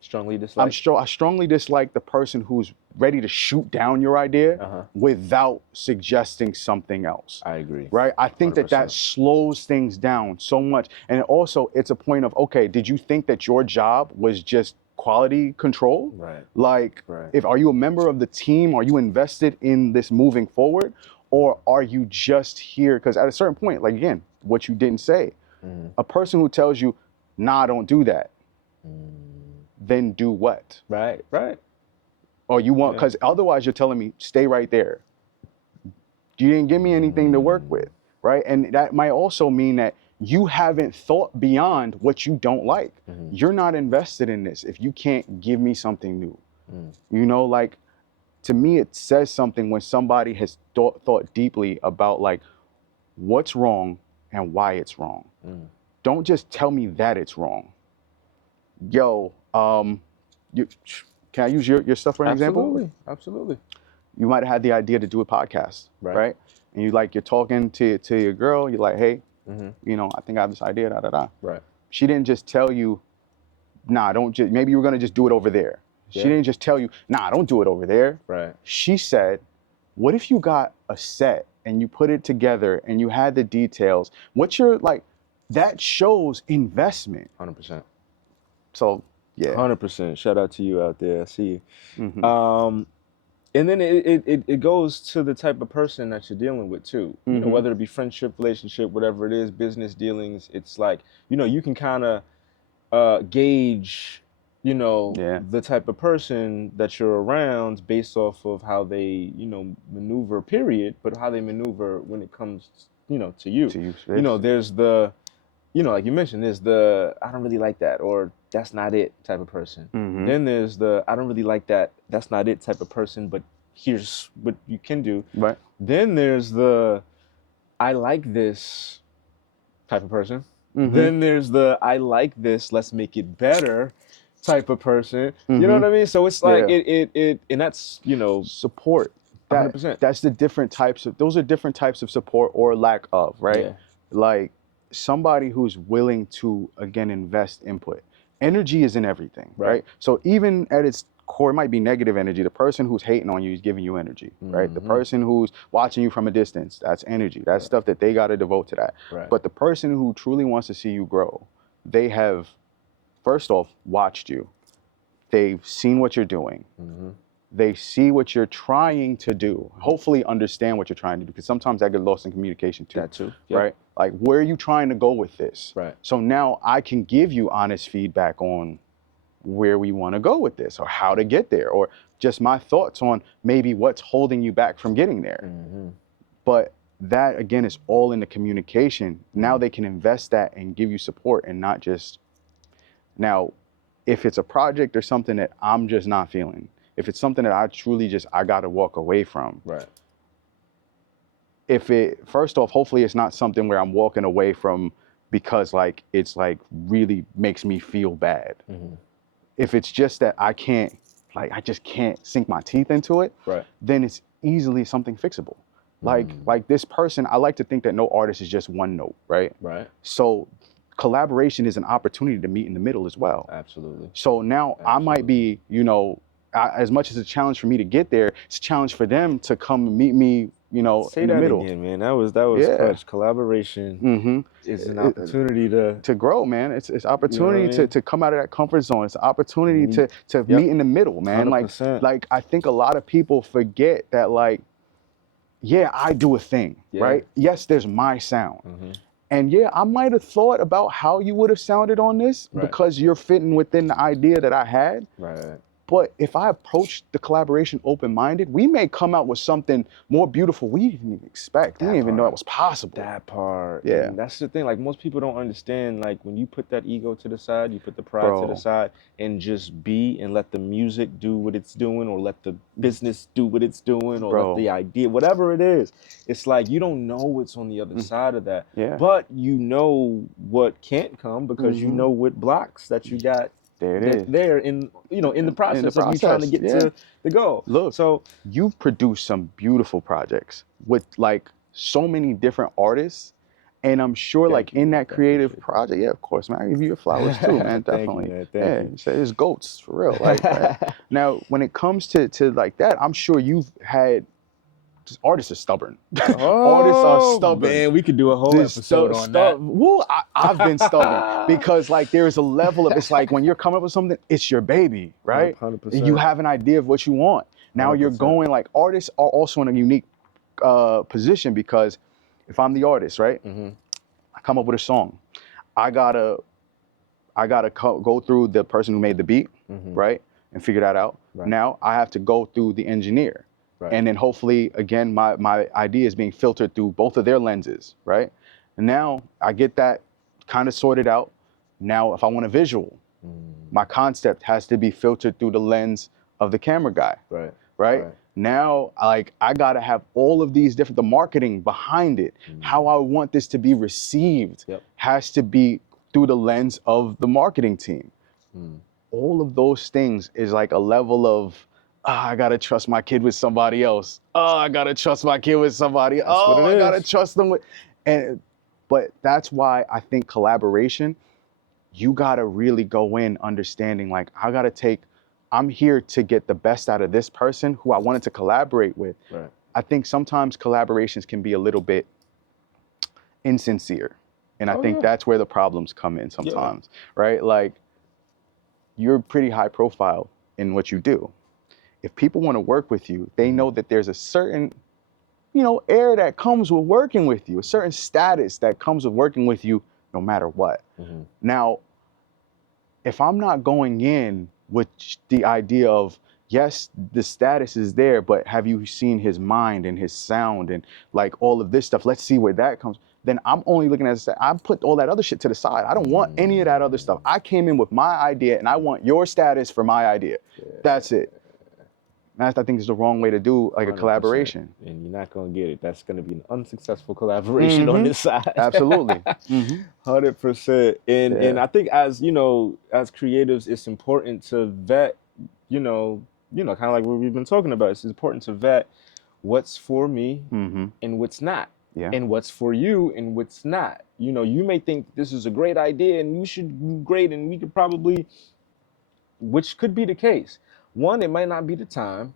strongly dislike the person who's ready to shoot down your idea without suggesting something else. I agree. Right? I think 100%. that slows things down so much. And also, it's a point of, okay, did you think that your job was just quality control? Right. Like, Right. if are you a member of the team? Are you invested in this moving forward? Or are you just here? Because at a certain point, like again, what you didn't say, a person who tells you, nah, don't do that, then do what? Right. Right. Or you want, because otherwise you're telling me, stay right there. You didn't give me anything to work with, right? And that might also mean that you haven't thought beyond what you don't like. You're not invested in this if you can't give me something new. You know, like, to me, it says something when somebody has thought deeply about like what's wrong and why it's wrong. Don't just tell me that it's wrong. Yo, you, can I use your stuff for an example? Absolutely. You might have had the idea to do a podcast, right? And you're talking to your girl. You're like, hey, you know, I think I have this idea. Da da da. Right. She didn't just tell you, nah, don't just. Maybe you were gonna just do it over there. She didn't just tell you, nah, don't do it over there. Right. She said, what if you got a set and you put it together and you had the details? What's your like? That shows investment. 100%. So yeah. 100%. Shout out to you out there. I see you. And then it goes to the type of person that you're dealing with too. You know, whether it be friendship, relationship, whatever it is, business dealings. It's like, you know, you can kind of gauge, you know, the type of person that you're around based off of how they, you know, maneuver, period, but how they maneuver when it comes, you know, to you. You know, there's the, you know, like you mentioned, there's the, I don't really like that, or that's not it type of person. Then there's the, I don't really like that, that's not it type of person, but here's what you can do. Right. Then there's the, I like this type of person. Then there's the, I like this, let's make it better type of person. You know what I mean? So it's like, it and that's, you know. Support. 100%. That's the different types of, those are different types of support or lack of, right? Yeah. Like, somebody who's willing to, again, invest input. Energy is in everything, right? So even at its core, it might be negative energy. The person who's hating on you is giving you energy, right? The person who's watching you from a distance, that's energy. That's stuff that they got to devote to that. But the person who truly wants to see you grow, they have, first off, watched you. They've seen what you're doing. They see what you're trying to do. Hopefully understand what you're trying to do, because sometimes that gets lost in communication too. That too. Right? Like, where are you trying to go with this? Right. So now I can give you honest feedback on where we want to go with this, or how to get there, or just my thoughts on maybe what's holding you back from getting there. But that, again, is all in the communication. Now they can invest that and give you support, and not just, now, if it's a project or something that I'm just not feeling, if it's something that I truly just, I got to walk away from. Right. If it, first off, hopefully it's not something where I'm walking away from because like, it's like really makes me feel bad. If it's just that I can't, like, I just can't sink my teeth into it, then it's easily something fixable. Like this person, I like to think that no artist is just one note, right? Right. So collaboration is an opportunity to meet in the middle as well. Absolutely. So now I might be, you know, as much as a challenge for me to get there, it's a challenge for them to come meet me, you know, Say in the that middle. again, man. That was clutch. Collaboration is an opportunity to grow, man. It's opportunity you know what I mean? to come out of that comfort zone. It's an opportunity to meet in the middle, man. 100%. Like I think a lot of people forget that, like, yeah, I do a thing, right? Yes, there's my sound. And yeah, I might have thought about how you would have sounded on this because you're fitting within the idea that I had. Right. But if I approach the collaboration open-minded, we may come out with something more beautiful we didn't even expect. We didn't even know it was possible. That part. Yeah. And that's the thing. Like, most people don't understand, like, when you put that ego to the side, you put the pride to the side, and just be, and let the music do what it's doing, or let the business do what it's doing, or let the idea, whatever it is. It's like, you don't know what's on the other side of that. Yeah. But you know what can't come, because you know what blocks that you got. There it is. There in, you know, in the process of you trying to get to the goal. Look, so you've produced some beautiful projects with like so many different artists, and I'm sure like in that creative project, of course, man, I give you your flowers too, man, definitely. Thank you. So it's goats for real. Like, right? Now, when it comes to like that, I'm sure you've had artists are stubborn. Artists are Oh stubborn. man, we could do a whole episode on that. Woo, I've been stubborn because like there's a level of, it's like when you're coming up with something, it's your baby, right? 100%. You have an idea of what you want. Now you're 100%. going, like, artists are also in a unique position, because if I'm the artist, right, I come up with a song, I gotta go through the person who made the beat, right, and figure that out. Right. Now I have to go through the engineer. Right. And then hopefully, again, my idea is being filtered through both of their lenses, right? And now I get that kind of sorted out. Now, if I want a visual, my concept has to be filtered through the lens of the camera guy, right? Now, like, I gotta have all of these different, the marketing behind it, how I want this to be received has to be through the lens of the marketing team. All of those things is like a level of, I gotta trust my kid with somebody else. Oh, I gotta trust my kid with somebody. I gotta trust them with, but that's why I think collaboration, you gotta really go in understanding, like, I'm here to get the best out of this person who I wanted to collaborate with. Right. I think sometimes collaborations can be a little bit insincere. And I think that's where the problems come in sometimes, right? Like, you're pretty high profile in what you do. If people want to work with you, they know that there's a certain, air that comes with working with you, a certain status that comes with working with you no matter what. Now, if I'm not going in with the idea of, yes, the status is there, but have you seen his mind and his sound and like all of this stuff? Let's see where that comes. Then I'm only looking at it. I put all that other shit to the side. I don't want any of that other stuff. I came in with my idea and I want your status for my idea. That's it. That's, I think, is the wrong way to do like a collaboration. And you're not going to get it. That's going to be an unsuccessful collaboration on this side. Absolutely. 100%. And I think as creatives, it's important to vet, kind of like what we've been talking about. It's important to vet what's for me and what's not. And what's for you and what's not. You may think this is a great idea and you should be great and we could probably, which could be the case. One, it might not be the time,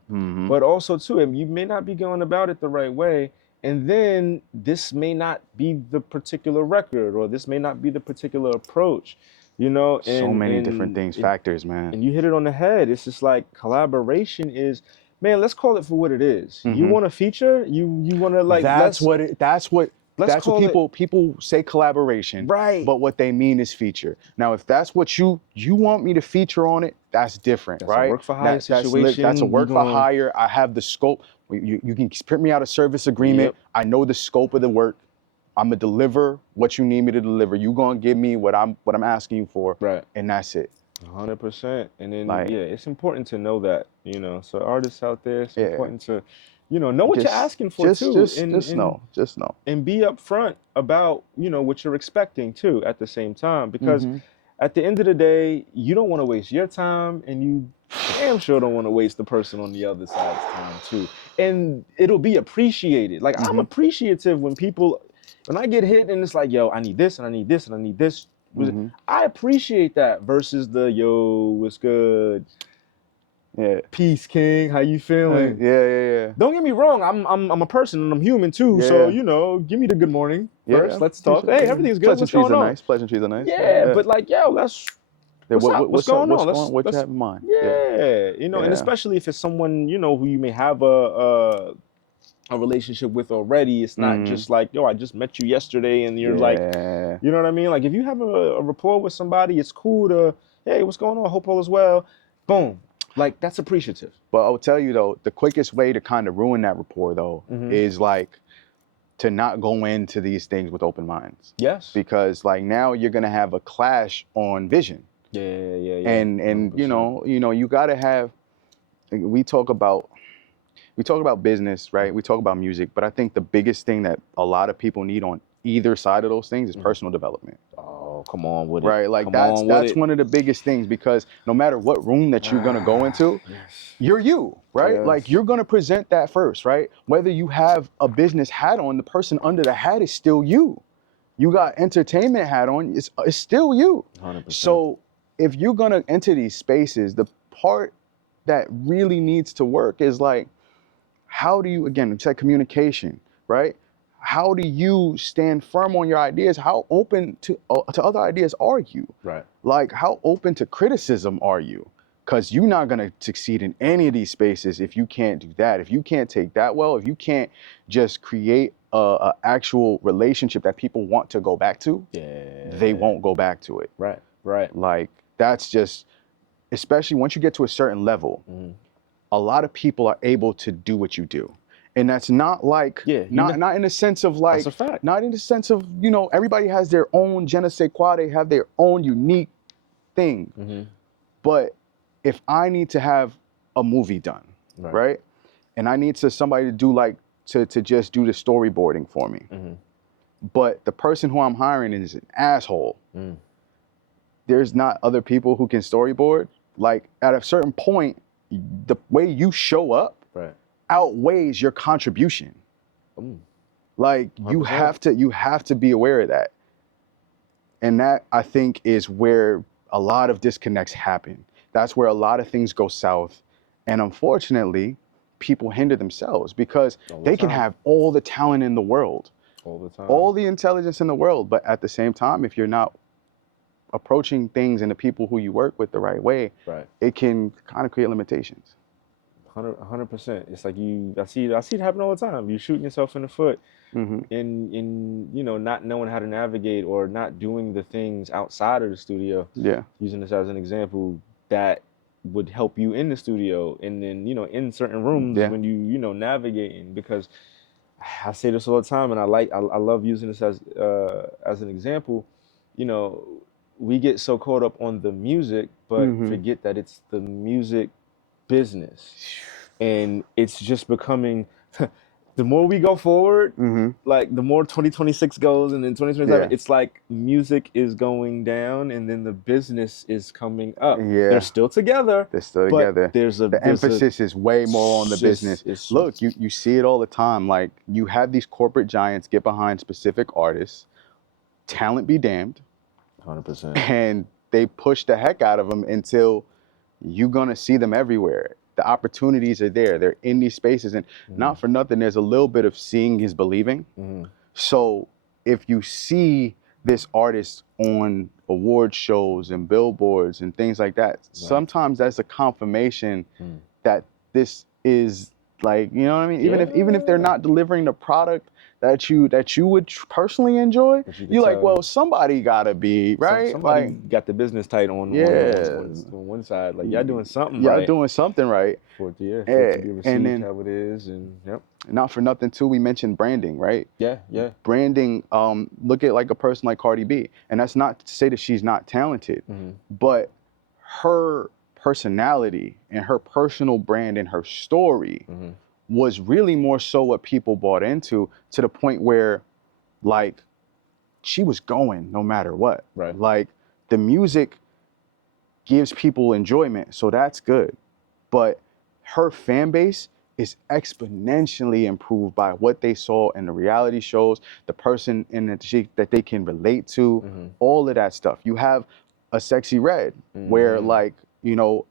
but also two, you may not be going about it the right way. And then this may not be the particular record, or this may not be the particular approach, so many different things, factors, man. And you hit it on the head. It's just like collaboration is, man, let's call it for what it is. You want a feature? You want to like, that's what people say collaboration, right? But what they mean is feature. Now, if that's what you want me to feature on it, that's different, right? A work for hire situation. That's a work for hire. I have the scope. You can print me out a service agreement. I know the scope of the work. I'm gonna deliver what you need me to deliver. You gonna give me what I'm asking you for, right? And that's it. 100%. And then it's important to know that, So artists out there, it's important to know what you're asking for too. Just know. And be upfront about, what you're expecting too at the same time. Because at the end of the day, you don't want to waste your time, and you damn sure don't want to waste the person on the other side's time too. And it'll be appreciated. Like, I'm appreciative when I get hit and it's like, yo, I need this and I need this and I need this. I appreciate that versus the, yo, what's good? Yeah. Peace, King. How you feeling? Yeah. Don't get me wrong. I'm a person and I'm human too. Yeah. So, give me the good morning first. Let's talk. Hey, everything's good. What's going on? Pleasantries are nice. Yeah, but like, yo, what's going on? What you have in mind? Yeah, and especially if it's someone, who you may have a relationship with already. It's not just like, yo, I just met you yesterday and you're like, you know what I mean? Like, if you have a rapport with somebody, it's cool to, hey, what's going on? Hope all is well. Boom. Like, that's appreciative. But I'll tell you though, the quickest way to kind of ruin that rapport though is like to not go into these things with open minds. Yes. Because like now you're gonna have a clash on vision. Yeah. And you gotta have. We talk about business, right? We talk about music, but I think the biggest thing that a lot of people need on either side of those things is personal development. Oh, come on with it. Right, like that's one of the biggest things, because no matter what room that you're gonna go into, you're you, right? Yes. Like, you're gonna present that first, right? Whether you have a business hat on, the person under the hat is still you. You got entertainment hat on, it's still you. 100%. So if you're gonna enter these spaces, the part that really needs to work is like, how do you, again, it's like communication, right? How do you stand firm on your ideas? How open to other ideas are you? Right. Like, how open to criticism are you? Because you're not going to succeed in any of these spaces if you can't do that. If you can't take that well, if you can't just create a actual relationship that people want to go back to, they won't go back to it. Right. Right. Like, that's just, especially once you get to a certain level, a lot of people are able to do what you do. And that's not like, not in the sense of like, that's a fact. not in the sense of, you know, everybody has their own je ne sais quoi, they have their own unique thing. But if I need to have a movie done, right? And I need somebody to do like, to just do the storyboarding for me. But the person who I'm hiring is an asshole. There's not other people who can storyboard. Like, at a certain point, the way you show up outweighs your contribution. Like, 100%. you have to be aware of that. And that, I think, is where a lot of disconnects happen. That's where a lot of things go south. And unfortunately, people hinder themselves because they can have all the talent in the world, all the intelligence in the world, but at the same time, if you're not approaching things and the people who you work with the right way, it can kind of create limitations. 100%. It's like I see it happen all the time. You're shooting yourself in the foot, in you know, not knowing how to navigate or not doing the things outside of the studio. Using this as an example, that would help you in the studio, and then, you know, in certain rooms when you know, navigating. Because I say this all the time, and I love using this as an example. You know, we get so caught up on the music, but forget that it's the music business, and it's just becoming the more we go forward, like the more 2026 goes, and then 2027, it's like music is going down and then the business is coming up. They're still together, but the emphasis is way more on the business. Look, you see it all the time. Like, you have these corporate giants get behind specific artists, talent be damned, 100%, and they push the heck out of them until you're gonna see them everywhere. The opportunities are there. They're in these spaces, and not for nothing, there's a little bit of seeing is believing. So if you see this artist on award shows and billboards and things like that, sometimes that's a confirmation that this is, like, you know what I mean? Even if they're not delivering the product that you would personally enjoy, you're like, well, somebody gotta be, right? Somebody like, got the business tight on one side. Like, y'all doing something y'all right. doing something right. For it to be received how it is, and not for nothing too, we mentioned branding, right? Branding, look at like a person like Cardi B, and that's not to say that she's not talented, but her personality and her personal brand and her story was really more so what people bought into, to the point where, like, she was going no matter what. Like, the music gives people enjoyment, so that's good. But her fan base is exponentially improved by what they saw in the reality shows, the person that they can relate to, all of that stuff. You have a Sexy Red, where, like, you know,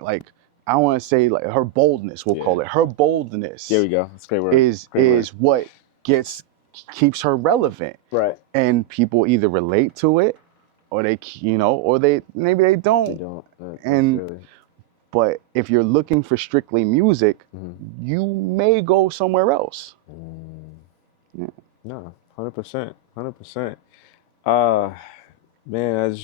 like, I want to say, like, her boldness, we'll call it. Her boldness. There we go. That's a great word. Is what keeps her relevant. And people either relate to it, or they, you know, or maybe they don't. But if you're looking for strictly music, you may go somewhere else. No, 100%, 100%. Man,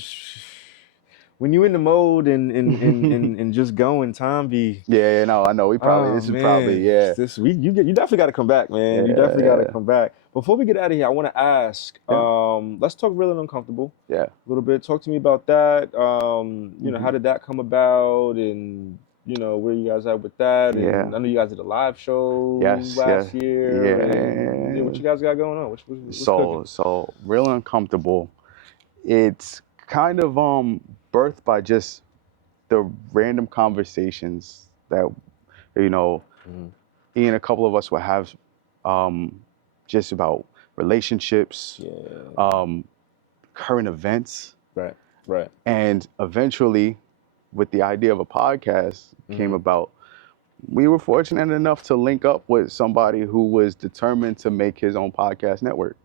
when you in the mode and just going, time be. No, I know. We probably this is probably you definitely got to come back, man. You definitely got to come back. Before we get out of here, I want to ask. Let's talk Real and Uncomfortable. A little bit. Talk to me about that. You know, how did that come about, and you know, where you guys at with that? And I know you guys did a live show last year. And what you guys got going on? What's cooking? So Real and Uncomfortable, it's kind of birthed by just the random conversations that, you know, Ian, a couple of us would have, just about relationships, current events. And eventually, with the idea of a podcast came about, we were fortunate enough to link up with somebody who was determined to make his own podcast network.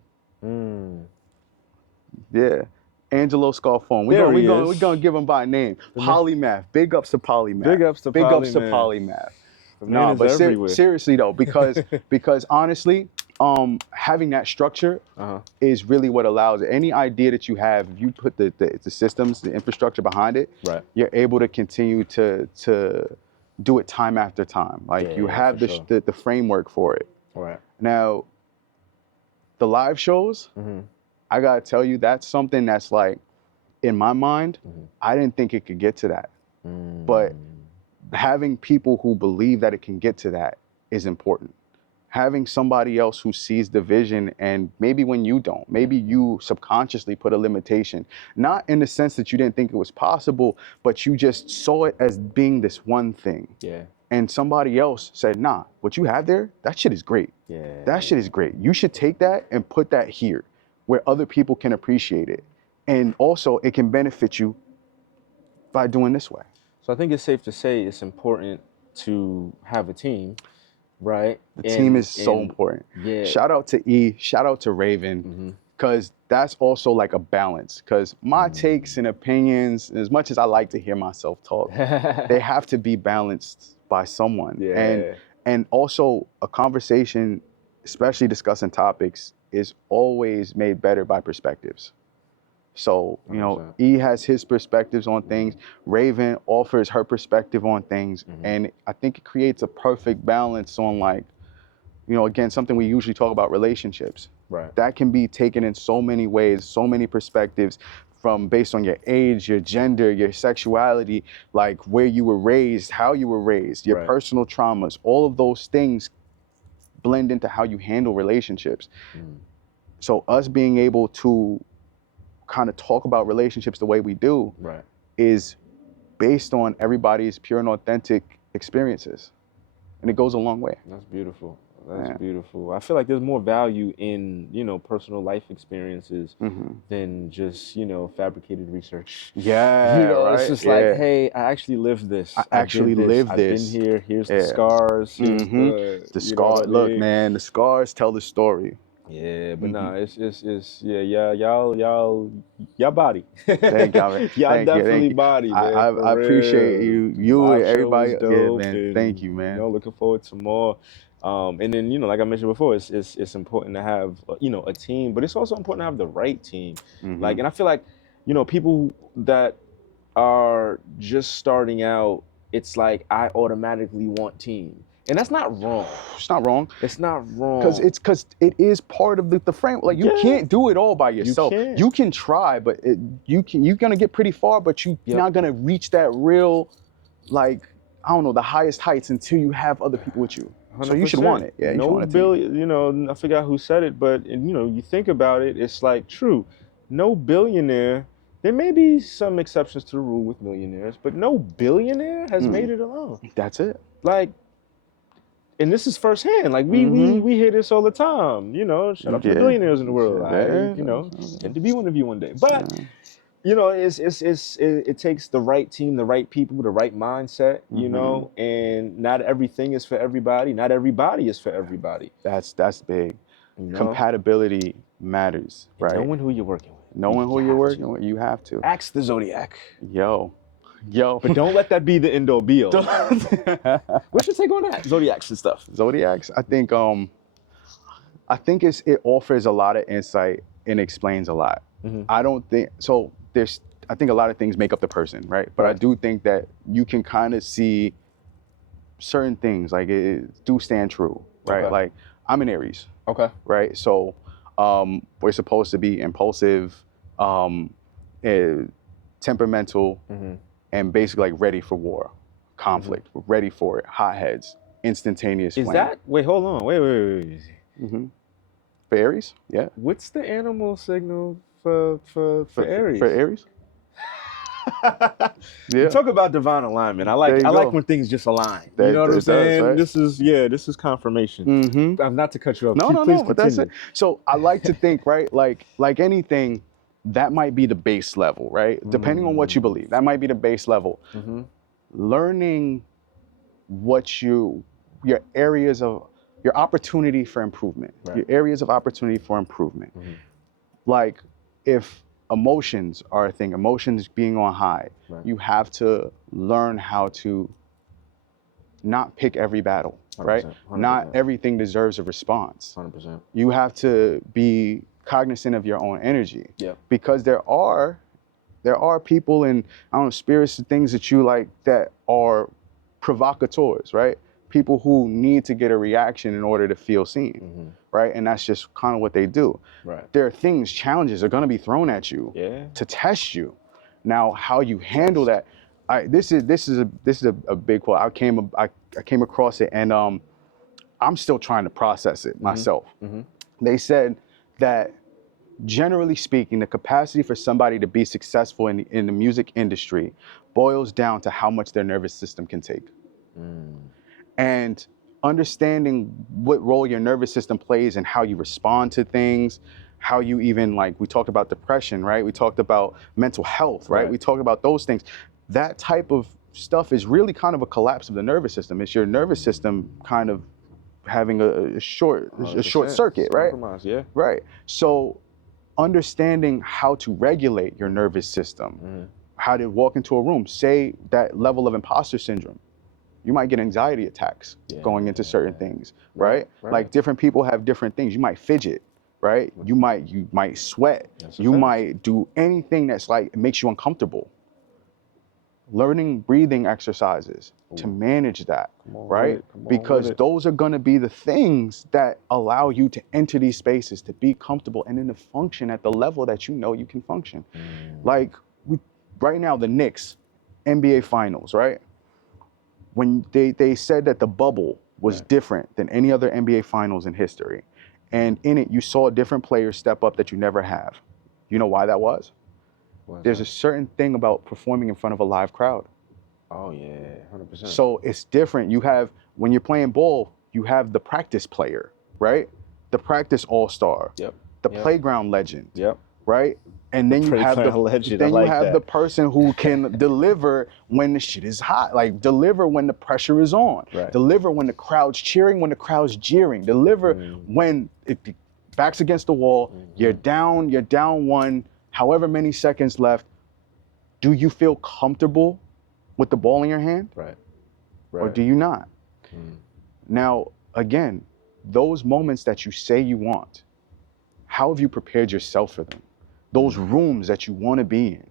Yeah. Angelo Scarfone. There he We're is. gonna give him by name. Polymath. Big ups to Polymath. Big ups to Big ups to Polymath. Polymath. The man is But everywhere. seriously though, because honestly, having that structure is really what allows it. Any idea that you have, if you put the systems, the infrastructure behind it, Right. you're able to continue to do it time after time. Like you have the framework for it. Right. Now, the live shows, I gotta tell you, that's something that's like, in my mind, I didn't think it could get to that. But having people who believe that it can get to that is important. Having somebody else who sees the vision, and maybe when you don't, maybe you subconsciously put a limitation, not in the sense that you didn't think it was possible, but you just saw it as being this one thing. Yeah. And somebody else said, nah, what you have there, that shit is great. Yeah. That shit is great. You should take that and put that here where other people can appreciate it. And also it can benefit you by doing this way. So I think it's safe to say it's important to have a team, right? The team is so important. Yeah. Shout out to E, shout out to Raven, because that's also like a balance. Because my takes and opinions, as much as I like to hear myself talk, they have to be balanced by someone. Yeah. And also a conversation, especially discussing topics, is always made better by perspectives. So, you know, 100%. E has his perspectives on things. Raven offers her perspective on things. And I think it creates a perfect balance on, like, you know, again, something we usually talk about, relationships. Right. That can be taken in so many ways, so many perspectives, from based on your age, your gender, your sexuality, like where you were raised, how you were raised, your personal traumas. All of those things blend into how you handle relationships. So us being able to kind of talk about relationships the way we do is based on everybody's pure and authentic experiences, and it goes a long way. That's beautiful. That's beautiful. I feel like there's more value in, you know, personal life experiences than just, you know, fabricated research. Yeah, you know, right? It's just like, hey, I actually lived this. I actually lived this. I've been here. Here's the scars. Here's the scars. Look, man, the scars tell the story. Yeah, but nah, it's y'all body. Thank y'all, man. Y'all definitely body, man. I appreciate you and everybody. Yeah, man. And, thank you, man. You know, looking forward to more. And then, you know, like I mentioned before, it's important to have, you know, a team, but it's also important to have the right team. Like, and I feel like, you know, people that are just starting out, it's like I automatically want team. And that's not wrong. It's not wrong. It's not wrong. Because it is part of the frame. Like, you can't do it all by yourself. You can try, but you're gonna get pretty far, but you're not gonna reach that real, like, I don't know, the highest heights until you have other people with you. 100%. So you should want it. Yeah, you should want it. You know, I forgot who said it, but you know, you think about it, it's like true. No billionaire. There may be some exceptions to the rule with millionaires, but no billionaire has made it alone. That's it. Like, and this is firsthand. Like we hear this all the time. You know, shout out to the billionaires in the world. You know, and to be one of you one day. But you know, it takes the right team, the right people, the right mindset. You know, and not everything is for everybody. Not everybody is for everybody. That's big. You know? Compatibility matters, right? Knowing who you're working with. Knowing who you're working with, you have to. Ask the Zodiac. Yo. But don't let that be the end all be all. What's your take on that? Zodiacs and stuff. Zodiacs, I think it offers a lot of insight and explains a lot. I don't think so. I think a lot of things make up the person, right? But I do think that you can kind of see certain things, like it do stand true, right? Like, I'm an Aries. Okay. Right. So we're supposed to be impulsive, temperamental, and basically like ready for war, conflict. We're ready for it. Hotheads, instantaneous flame. Is that? Wait, hold on. Wait. For Aries? Yeah. What's the animal signal for Aries? For Aries? Yeah. Talk about divine alignment. I like when things just align. You know what I'm saying? Right? This is confirmation. Not to cut you off. No, but that's it. So I like to think, right, like anything, that might be the base level, right? Depending on what you believe, that might be the base level. Learning what your areas of your opportunity for improvement, your areas of opportunity for improvement. Like if emotions are a thing, emotions being on high, you have to learn how to not pick every battle, 100%, right? 100%. Not everything deserves a response. 100%. You have to be cognizant of your own energy. Because there are people and I don't know, spirits and things that you like that are provocateurs, right? People who need to get a reaction in order to feel seen, right? And that's just kind of what they do. There are things, challenges are going to be thrown at you to test you. Now, how you handle that, this is a big quote. I came across it, and I'm still trying to process it myself. They said that generally speaking, the capacity for somebody to be successful in the music industry boils down to how much their nervous system can take. And understanding what role your nervous system plays and how you respond to things, how you even, like, we talked about depression, right? We talked about mental health, right? We talked about those things. That type of stuff is really kind of a collapse of the nervous system. It's your nervous system kind of having a short circuit, right? Right. So understanding how to regulate your nervous system, how to walk into a room, say that level of imposter syndrome, you might get anxiety attacks going into certain things, right? Like different people have different things. You might fidget, right? You might sweat. You might do anything that's like, it makes you uncomfortable. Learning breathing exercises to manage that, right? Because those are gonna be the things that allow you to enter these spaces, to be comfortable and then to function at the level that you know you can function. Like right now, the Knicks, NBA Finals, right? When they said that the bubble was different than any other NBA Finals in history. And in it, you saw different players step up that you never have. You know why that was? There's a certain thing about performing in front of a live crowd. Oh yeah, 100%. So it's different. You have, when you're playing ball, you have the practice player, right? The practice all-star. The playground legend. Right? And then you have the person who can deliver when the shit is hot, like deliver when the pressure is on, deliver when the crowd's cheering, when the crowd's jeering, deliver when it backs against the wall, you're down one, however many seconds left. Do you feel comfortable with the ball in your hand? Or do you not? Now, again, those moments that you say you want, how have you prepared yourself for them? Those rooms that you want to be in,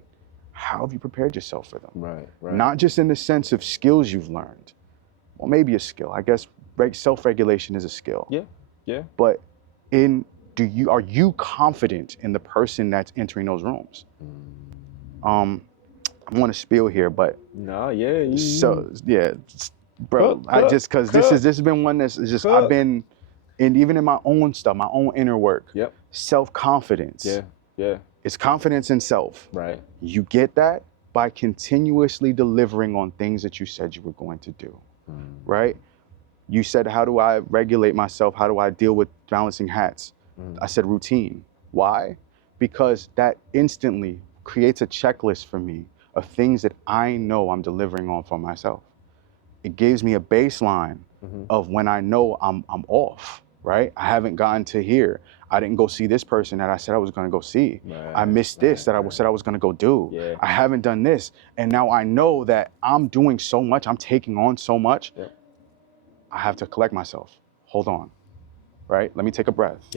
how have you prepared yourself for them? Not just in the sense of skills you've learned. Well, maybe a skill. I guess self-regulation is a skill. But are you confident in the person that's entering those rooms? I want to spiel here, but so yeah, bro. Because this has been one that's just I've been, and even in my own stuff, my own inner work. Self-confidence. It's confidence in self. You get that by continuously delivering on things that you said you were going to do. Right? You said, how do I regulate myself? How do I deal with balancing hats? I said routine. Why? Because that instantly creates a checklist for me of things that I know I'm delivering on for myself. It gives me a baseline of when I know I'm off, right? I haven't gotten to here. I didn't go see this person that I said I was going to go see. I missed this that I said I was going to go do. I haven't done this. And now I know that I'm doing so much. I'm taking on so much. I have to collect myself. Hold on, right? Let me take a breath.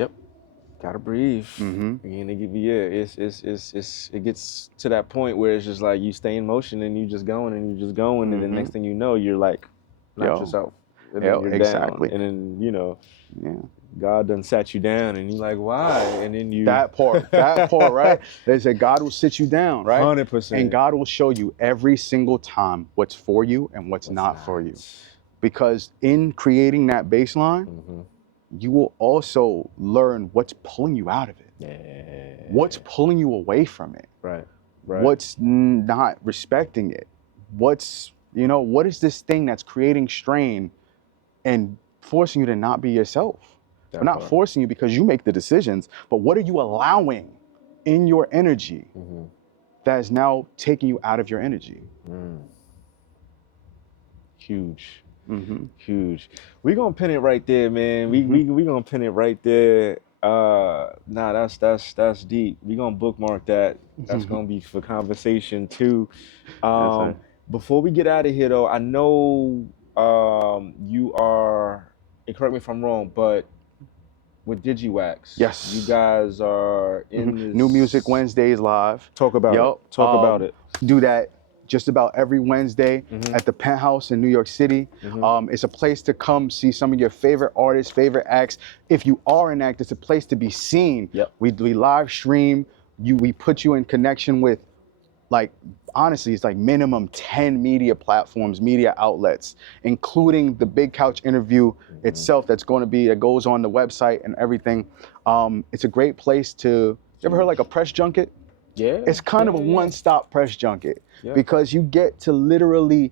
Gotta breathe. And it gets to that point where it's just like you stay in motion and you just going and you're just going, and then next thing you know, you're like not yourself. And then you're exactly. down. And then God done sat you down, and you're like, why? And then you that part, right? They say God will sit you down, right? 100%. And God will show you every single time what's for you and what's not for you. Because in creating that baseline, you will also learn what's pulling you out of it. What's pulling you away from it. What's not respecting it. What is this thing that's creating strain and forcing you to not be yourself? We're not forcing you because you make the decisions, but what are you allowing in your energy that is now taking you out of your energy? Huge. Huge. We gonna pin it right there, man. We gonna pin it right there. Nah, that's deep. We gonna bookmark that. That's gonna be for conversation too. Yes, sir. Before we get out of here though, I know you are, and correct me if I'm wrong, but with Digiwaxx, you Yes. guys are in this New Music Wednesdays live. Talk about it. Yup. Talk about it. Do that just about every Wednesday at the Penthouse in New York City. It's a place to come see some of your favorite artists, favorite acts. If you are an act, it's a place to be seen. Yep. We live stream. We put you in connection with, like, honestly, it's like minimum 10 media platforms, media outlets, including the Big Couch interview itself that goes on the website and everything. It's a great place to, you ever heard like a press junket? Yeah. It's kind of a one-stop press junket because you get to literally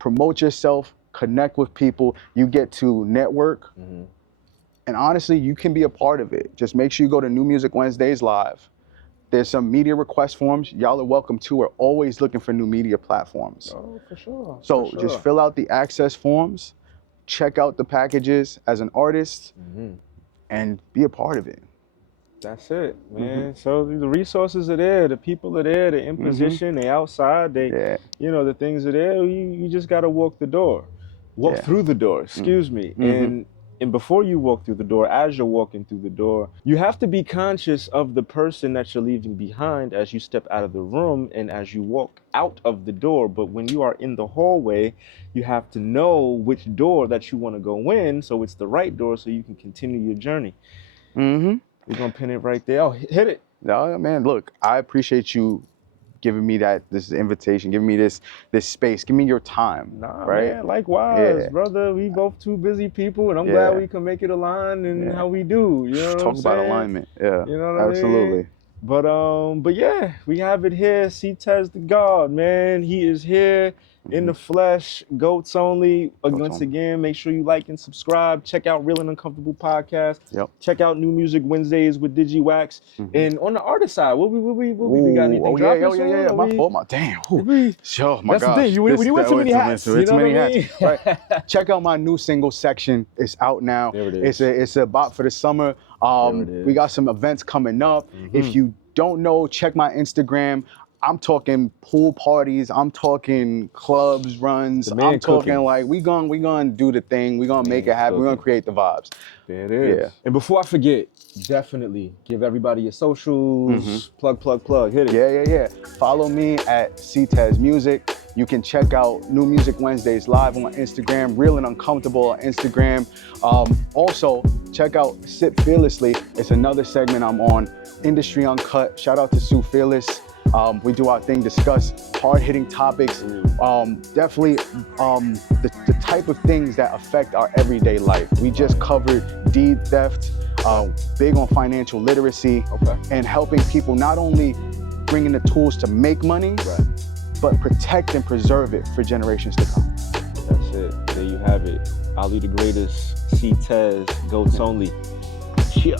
promote yourself, connect with people, you get to network, and honestly, you can be a part of it. Just make sure you go to New Music Wednesdays Live. There's some media request forms. Y'all are welcome too. We're always looking for new media platforms. Oh, for sure. So just fill out the access forms, check out the packages as an artist, and be a part of it. That's it, man. So the resources are there, the people are there, they're in position, they outside, you know, the things are there. You just gotta walk the door, through the door. Excuse me. And before you walk through the door, as you're walking through the door, you have to be conscious of the person that you're leaving behind as you step out of the room and as you walk out of the door. But when you are in the hallway, you have to know which door that you want to go in, so it's the right door, so you can continue your journey. We're gonna pin it right there. Oh, hit it. No, man, look, I appreciate you giving me this invitation, giving me this space, give me your time. Nah, right? man, likewise, brother. We both two busy people, and I'm glad we can make it align in how we do. You know what Talk I'm about saying? alignment. Yeah, you know what absolutely. I mean? But yeah, we have it here. C Tez the God, man. He is here in the flesh. Goats only. Once again, make sure you like and subscribe. Check out Real and Uncomfortable podcast. Check out New Music Wednesdays with Digiwaxx. And on the artist side, what we got anything dropping soon? Yeah. My fault. Damn. Sure, my That's gosh. the thing. When you wear too many hats, you know what I mean? Right. Check out my new single section. It's out now. There it is. It's a bop for the summer. We got some events coming up. If you don't know, check my Instagram. I'm talking pool parties. I'm talking clubs, runs. I'm talking like we gonna do the thing. We gonna make it happen. We're gonna create the vibes. There it is. Yeah. And before I forget, definitely give everybody your socials. Plug. Hit it. Yeah. Follow me at C Tez Music. You can check out New Music Wednesdays live on Instagram, Real and Uncomfortable on Instagram. Also, check out Sip Fearlessly. It's another segment I'm on. Industry Uncut. Shout out to Sue Fearless. We do our thing, discuss hard-hitting topics, definitely the type of things that affect our everyday life. We just covered deed theft, big on financial literacy, and helping people not only bringing the tools to make money, but protect and preserve it for generations to come. That's it. There you have it. Ali the Greatest, C Tez, Goats Only. Yeah.